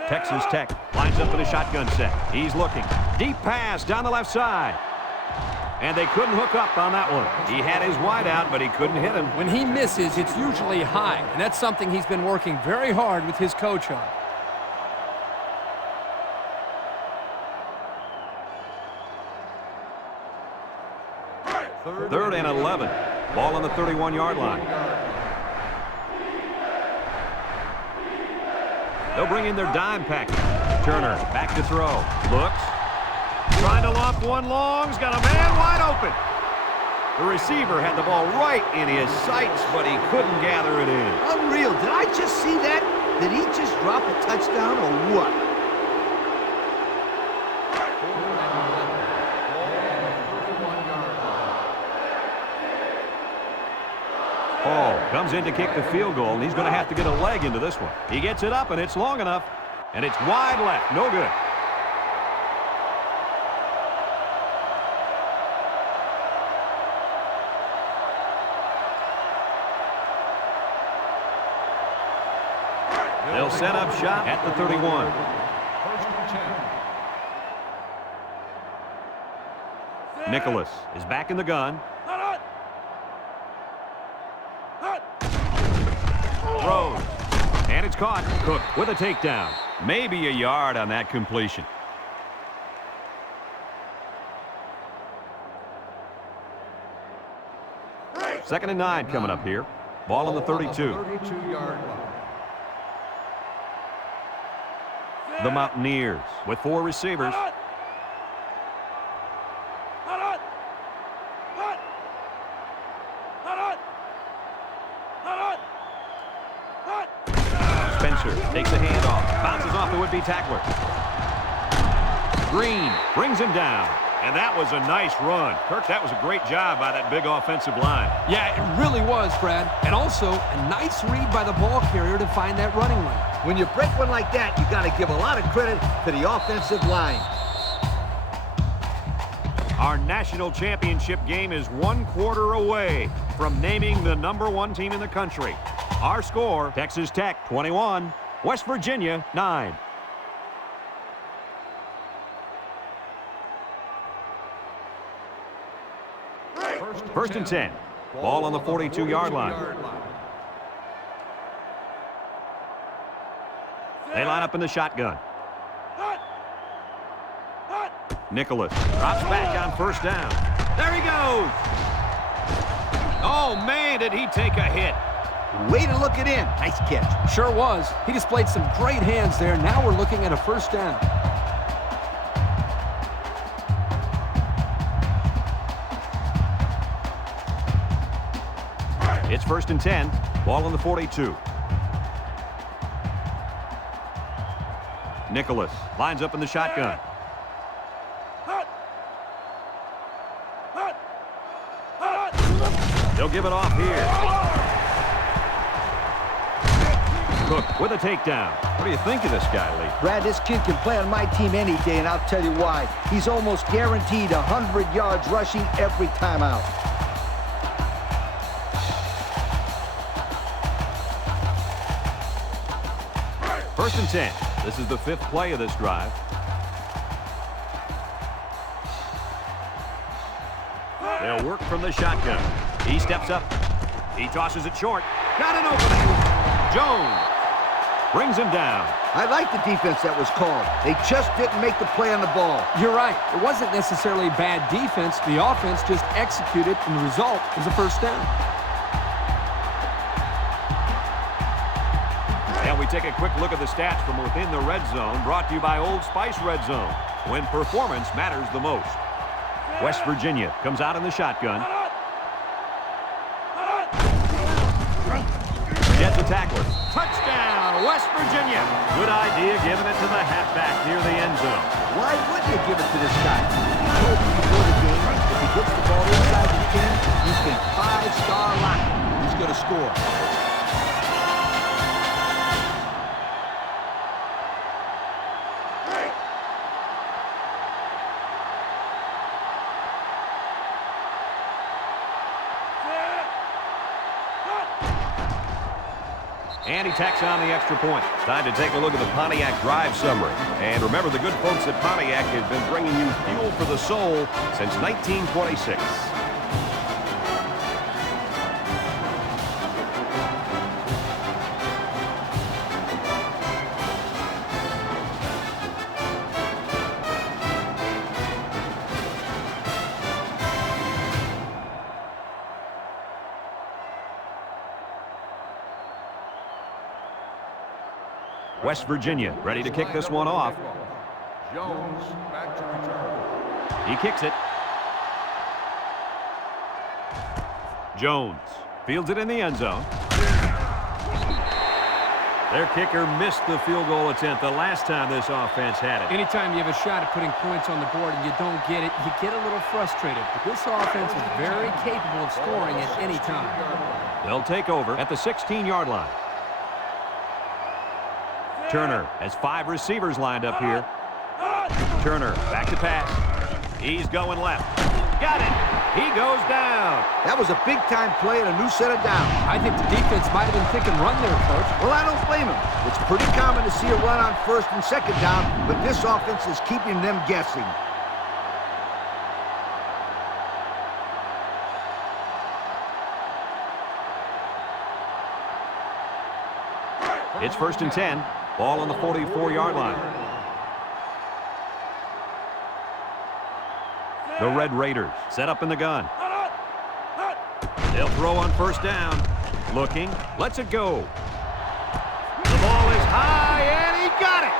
Texas Tech lines up in a shotgun set. He's looking. Deep pass down the left side. And they couldn't hook up on that one. He had his wide out, but he couldn't hit him. When he misses, it's usually high, and that's something he's been working very hard with his coach on. Third and 11. Ball on the 31-yard line. They'll bring in their dime package. Turner back to throw. Looks. Trying to loft one long. He's got a man wide open. The receiver had the ball right in his sights, but he couldn't gather it in. Unreal. Did I just see that? Did he just drop a touchdown or what? Hall comes in to kick the field goal, and he's going to have to get a leg into this one. He gets it up, and it's long enough, and it's wide left. No good. They'll set up shop at the 31. First and 10. Nicholas is back in the gun. Throws. And it's caught. Cook with a takedown. Maybe a yard on that completion. Second and 9 coming up here. Ball on the 32. 32-yard line. The Mountaineers with 4 receivers. Spencer takes a handoff, bounces off the would-be tackler. Green brings him down, and that was a nice run. Kirk, that was a great job by that big offensive line. Yeah, it really was, Brad. And also, a nice read by the ball carrier to find that running lane. When you break one like that, you got to give a lot of credit to the offensive line. Our national championship game is 1 quarter away from naming the #1 team in the country. Our score, Texas Tech 21, West Virginia 9. First and 10. Ball on the 42-yard line. They line up in the shotgun. Nicholas drops back on first down. There he goes. Oh, man, did he take a hit. Way to look it in. Nice catch. Sure was. He displayed some great hands there. Now we're looking at a first down. It's first and 10. Ball on the 42. Nicholas lines up in the shotgun. They'll give it off here. Cook with a takedown. What do you think of this guy, Lee? Brad, this kid can play on my team any day, and I'll tell you why. He's almost guaranteed 100 yards rushing every time out. First and 10. This is the 5th play of this drive. They'll work from the shotgun. He steps up. He tosses it short. Got an opening. Jones brings him down. I like the defense that was called. They just didn't make the play on the ball. You're right. It wasn't necessarily bad defense. The offense just executed, and the result was a first down. And we take a quick look at the stats from within the red zone, brought to you by Old Spice Red Zone, when performance matters the most. West Virginia comes out in the shotgun. Gets a tackler. Touchdown, West Virginia. Good idea giving it to the halfback near the end zone. Why wouldn't you give it to this guy? He told me before the game, if he gets the ball inside the 10, you can 5-star lock it. He's going to score. And he tacks on the extra point. Time to take a look at the Pontiac drive summary. And remember, the good folks at Pontiac have been bringing you fuel for the soul since 1926. West Virginia ready to kick this one off. Jones back to return. He kicks it. Jones fields it in the end zone. Their kicker missed the field goal attempt the last time this offense had it. Anytime you have a shot at putting points on the board and you don't get it, you get a little frustrated. But this offense is very capable of scoring at any time. They'll take over at the 16-yard line. Turner has 5 receivers lined up here. Turner back to pass. He's going left. Got it. He goes down. That was a big-time play and a new set of downs. I think the defense might have been thinking run there, Coach. Well, I don't blame him. It's pretty common to see a run on first and second down, but this offense is keeping them guessing. It's first and 10. Ball on the 44-yard line. The Red Raiders set up in the gun. They'll throw on first down. Looking. Lets it go. The ball is high, and he got it.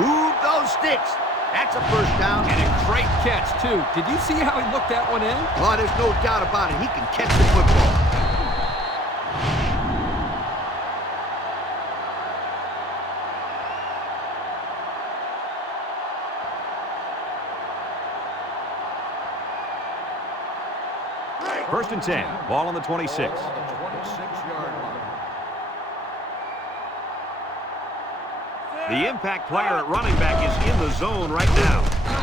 Move those sticks. That's a first down. And a great catch, too. Did you see how he looked that one in? Oh, there's no doubt about it. He can catch the football. First and 10. Ball on the 26. Ball on the 26-yard line. The impact player at running back is in the zone right now.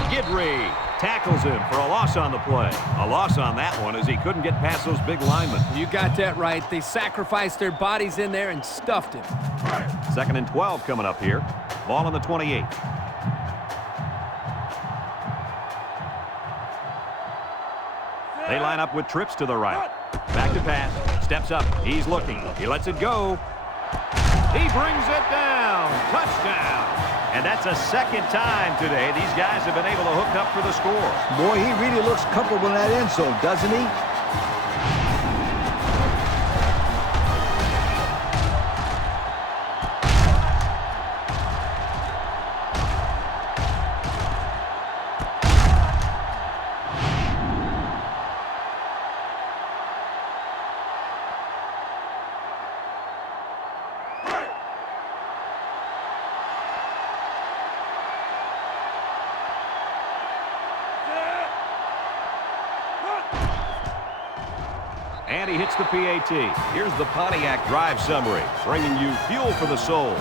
Gidry tackles him for a loss on the play. A loss on that one as he couldn't get past those big linemen. You got that right. They sacrificed their bodies in there and stuffed him. Second and 12 coming up here. Ball on the 28. They line up with trips to the right. Back to pass. Steps up. He's looking. He lets it go. He brings it down. Touchdown. And that's a second time today these guys have been able to hook up for the score. Boy, he really looks comfortable in that end zone, doesn't he? And he hits the PAT. Here's the Pontiac drive summary, bringing you fuel for the soul.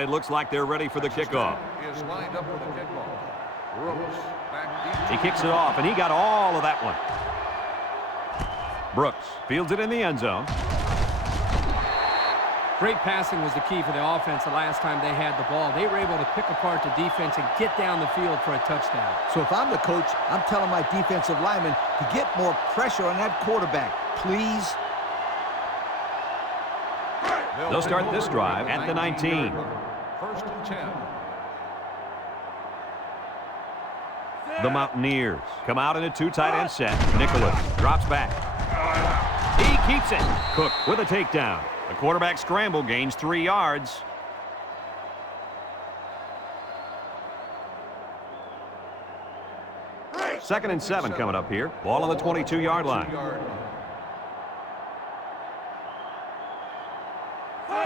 right, it looks like they're ready for the kickoff. Is lined up for the kickoff. Brooks back deep. He kicks it off, and he got all of that one. Brooks fields it in the end zone. Great passing was the key for the offense the last time they had the ball. They were able to pick apart the defense and get down the field for a touchdown. So if I'm the coach, I'm telling my defensive linemen to get more pressure on that quarterback, please. They'll start this drive at the 19. First and 10. The Mountaineers come out in a two tight end set. Nicholas drops back. He keeps it. Cook with a takedown. The quarterback scramble gains 3 yards. Second and 7 coming up here. Ball on the 22-yard line.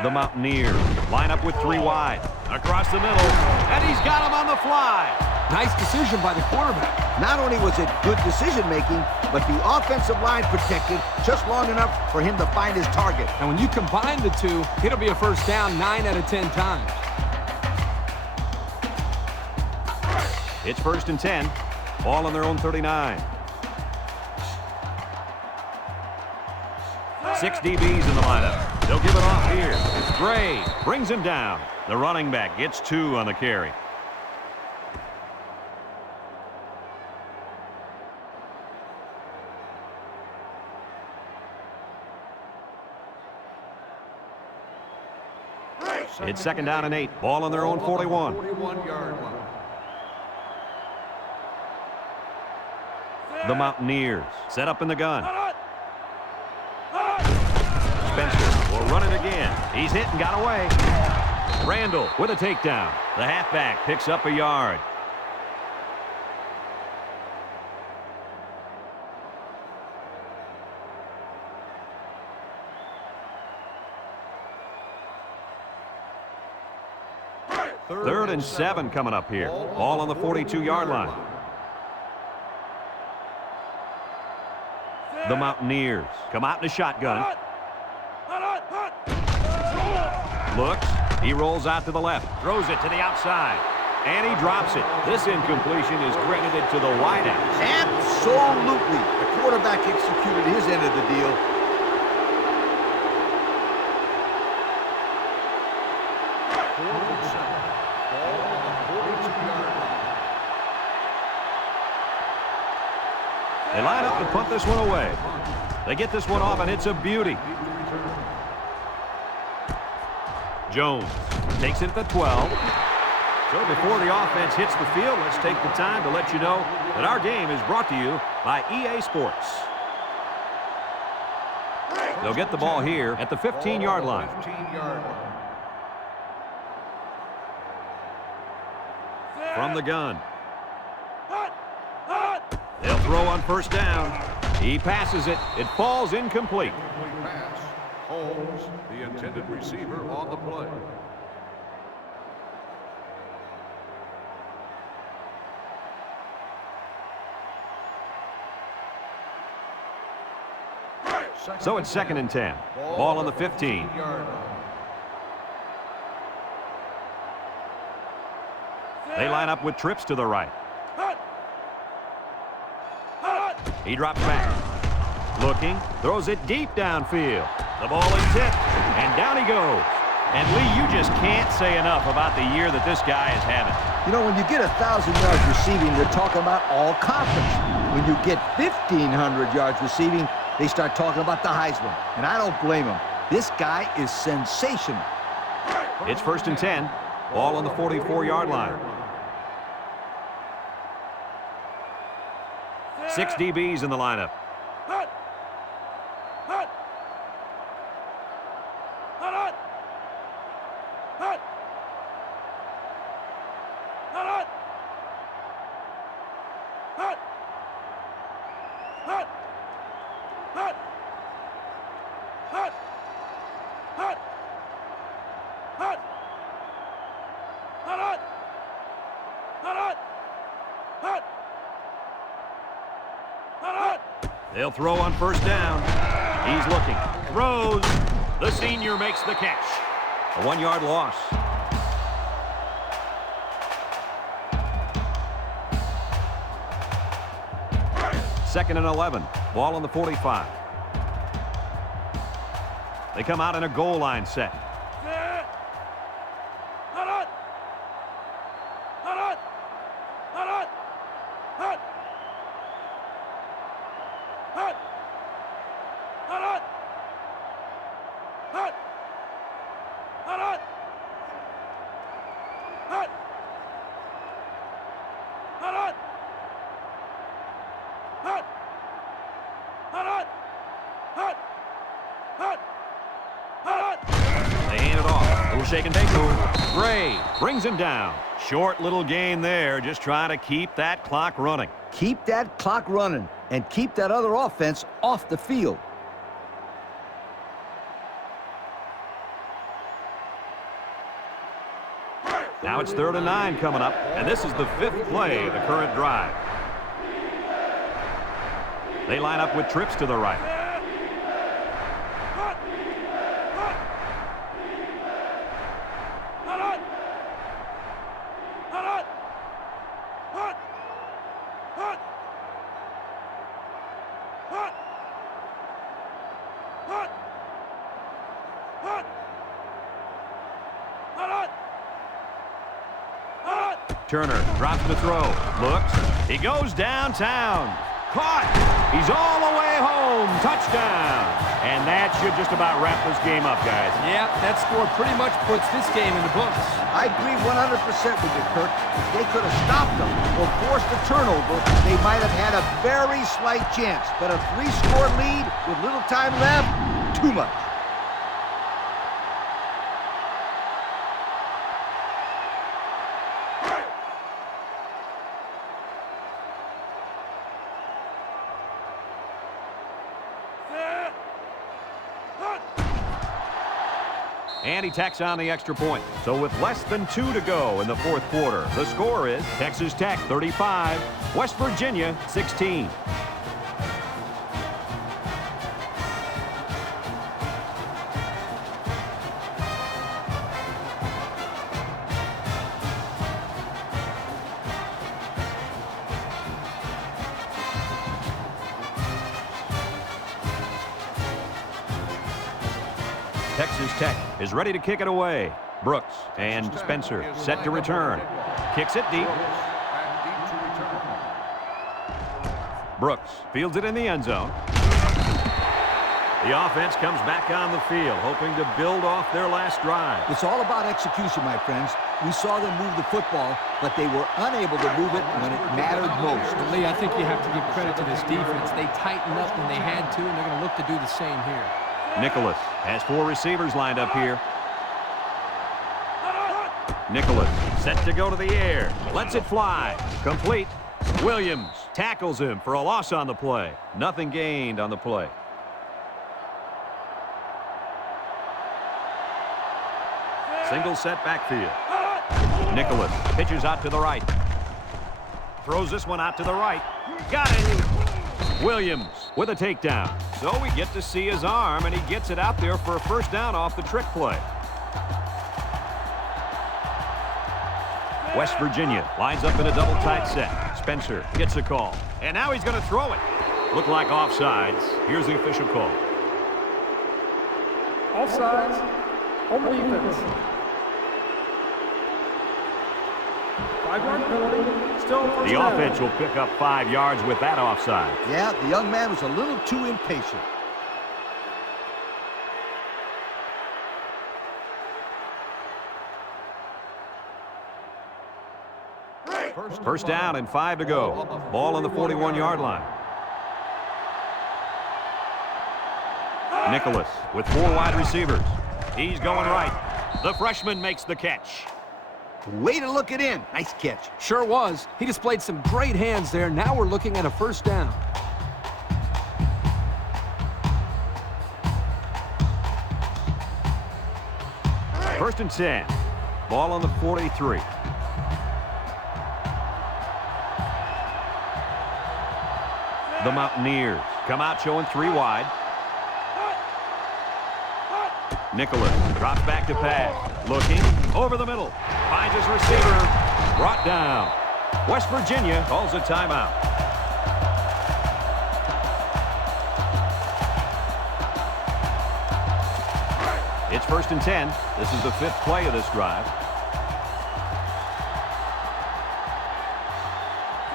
The Mountaineers line up with 3 wide. Across the middle, and he's got him on the fly. Nice decision by the quarterback. Not only was it good decision-making, but the offensive line protected just long enough for him to find his target. And when you combine the two, it'll be a first down 9 out of 10 times. It's first and 10. Ball on their own 39. 6 DBs in the lineup. They'll give it off here. Gray brings him down. The running back gets 2 on the carry. It's second down and 8. Ball on their own 41. 41-yard line. The Mountaineers set up in the gun. Spencer will run it again. He's hit and got away. Randall with a takedown. The halfback picks up a yard. Third and 7 coming up here. Ball on the 42-yard line. The Mountaineers come out in a shotgun. Looks. He rolls out to the left. Throws it to the outside. And he drops it. This incompletion is credited to the wideout. Absolutely. The quarterback executed his end of the deal. They line up to punt this one away. They get this one off, and it's a beauty. Jones takes it at the 12. So before the offense hits the field, let's take the time to let you know that our game is brought to you by EA Sports. They'll get the ball here at the 15-yard line. 15-yard line. From the gun. They'll throw on first down. He passes it. It falls incomplete. Incomplete pass. Holmes, the intended receiver, on the play. So it's second and 10. Ball on the 15. They line up with trips to the right. He drops back. Looking. Throws it deep downfield. The ball is tipped. And down he goes. And Lee, you just can't say enough about the year that this guy is having. You know, when you get 1,000 yards receiving, they're talking about all conference. When you get 1,500 yards receiving, they start talking about the Heisman. And I don't blame them. This guy is sensational. It's first and 10. Ball on the 44-yard line. 6 DBs in the lineup. They'll throw on first down. He's looking. Throws. The senior makes the catch. A 1-yard loss. 2nd and 11. Ball on the 45. They come out in a goal line set. They hand it off. Little shake and bake move. Gray brings him down. Short little gain there, just trying to keep that clock running. Keep that clock running and keep that other offense off the field. Now it's 3rd and 9 coming up, and this is the 5th play of the current drive. They line up with trips to the right. Turner drops the throw. Looks. He goes downtown. Caught. He's all the way home. Touchdown. And that should just about wrap this game up, guys. Yeah, that score pretty much puts this game in the books. I agree 100% with you, Kirk. If they could have stopped them or forced a turnover, they might have had a very slight chance. But a 3-score lead with little time left, too much. And he tacks on the extra point. So with less than 2 to go in the 4th quarter, the score is Texas Tech 35, West Virginia 16. Texas Tech is ready to kick it away. Brooks and Spencer set to return. Kicks it deep. Brooks fields it in the end zone. The offense comes back on the field, hoping to build off their last drive. It's all about execution, my friends. We saw them move the football, but they were unable to move it when it mattered most. Lee, I think you have to give credit to this defense. They tightened up when they had to, and they're going to look to do the same here. Nicholas has 4 receivers lined up here. Nicholas set to go to the air. Lets it fly. Complete. Williams tackles him for a loss on the play. Nothing gained on the play. Single set backfield. Nicholas pitches out to the right. Throws this one out to the right. Got it. Williams with a takedown. So we get to see his arm, and he gets it out there for a first down off the trick play. West Virginia lines up in a double tight set. Spencer gets a call. And now he's going to throw it. Looked like offsides. Here's the official call. Offsides. Home defense. 5-yard penalty. Still first The down. offense will pick up 5 yards with that offside. Yeah, the young man was a little too impatient. First down and 5 to go. Ball on the 41-yard line. Nicholas with 4 wide receivers. He's going right. The freshman makes the catch. Way to look it in. Nice catch. Sure was. He displayed some great hands there. Now we're looking at a first down. First and 10. Ball on the 43. The Mountaineers come out showing 3 wide. Nicholas drops back to pass. Looking over the middle. Finds his receiver. Brought down. West Virginia calls a timeout. It's 1st and 10. This is the 5th play of this drive.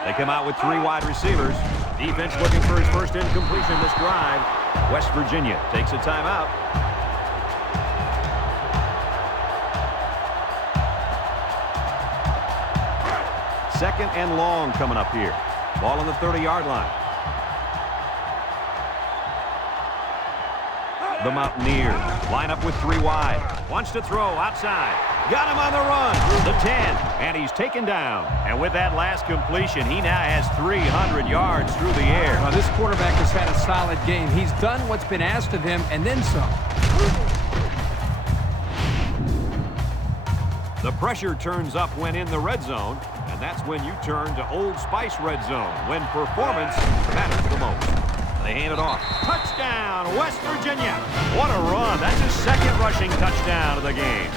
They come out with 3 wide receivers. Defense looking for his first incompletion this drive. West Virginia takes a timeout. Second and long coming up here. Ball on the 30-yard line. The Mountaineers line up with 3 wide. Wants to throw outside. Got him on the run. The 10. And he's taken down. And with that last completion, he now has 300 yards through the air. Well, this quarterback has had a solid game. He's done what's been asked of him and then some. The pressure turns up when in the red zone. And that's when you turn to Old Spice Red Zone, when performance matters the most. They hand it off. Touchdown, West Virginia. What a run. That's his 2nd rushing touchdown of the game.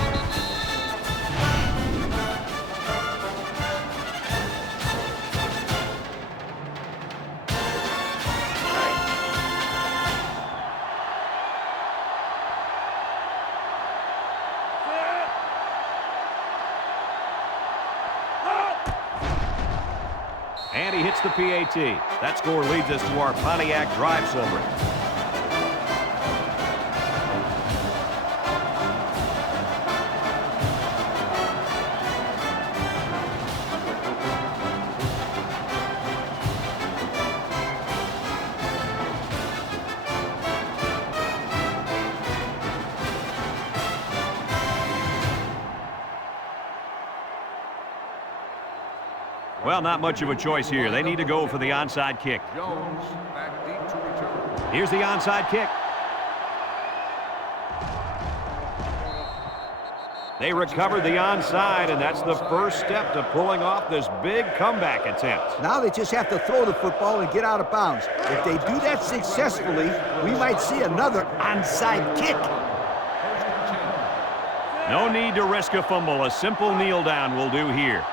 And he hits the PAT. That score leads us to our Pontiac drive summary. Well, not much of a choice here. They need to go for the onside kick. Jones back deep to return. Here's the onside kick. They recovered the onside, and that's the first step to pulling off this big comeback attempt. Now they just have to throw the football and get out of bounds. If they do that successfully, we might see another onside kick. No need to risk a fumble. A simple kneel down will do here.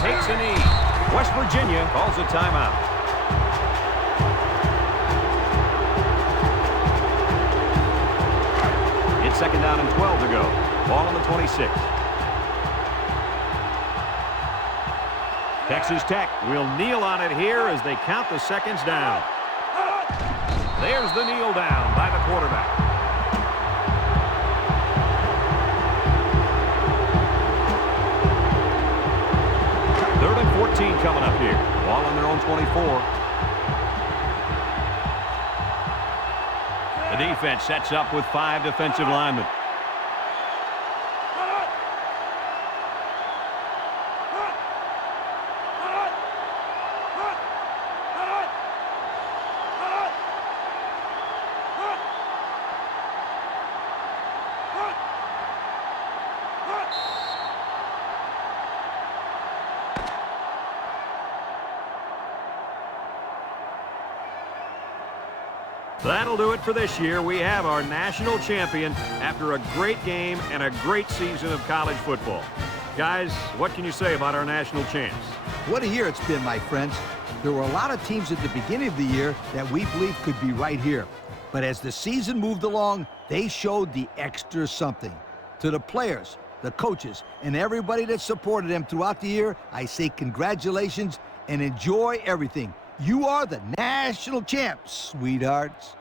Takes a knee. West Virginia calls a timeout. It's 2nd down and 12 to go. Ball on the 26. Texas Tech will kneel on it here as they count the seconds down. There's the kneel down by the quarterback. 3rd and 14 coming up here. Ball on their own 24. The defense sets up with 5 defensive linemen. That'll do it for this year. We have our national champion after a great game and a great season of college football. Guys, what can you say about our national champs? What a year it's been, my friends. There were a lot of teams at the beginning of the year that we believed could be right here. But as the season moved along, they showed the extra something. To the players, the coaches, and everybody that supported them throughout the year, I say congratulations and enjoy everything. You are the national champs, sweethearts.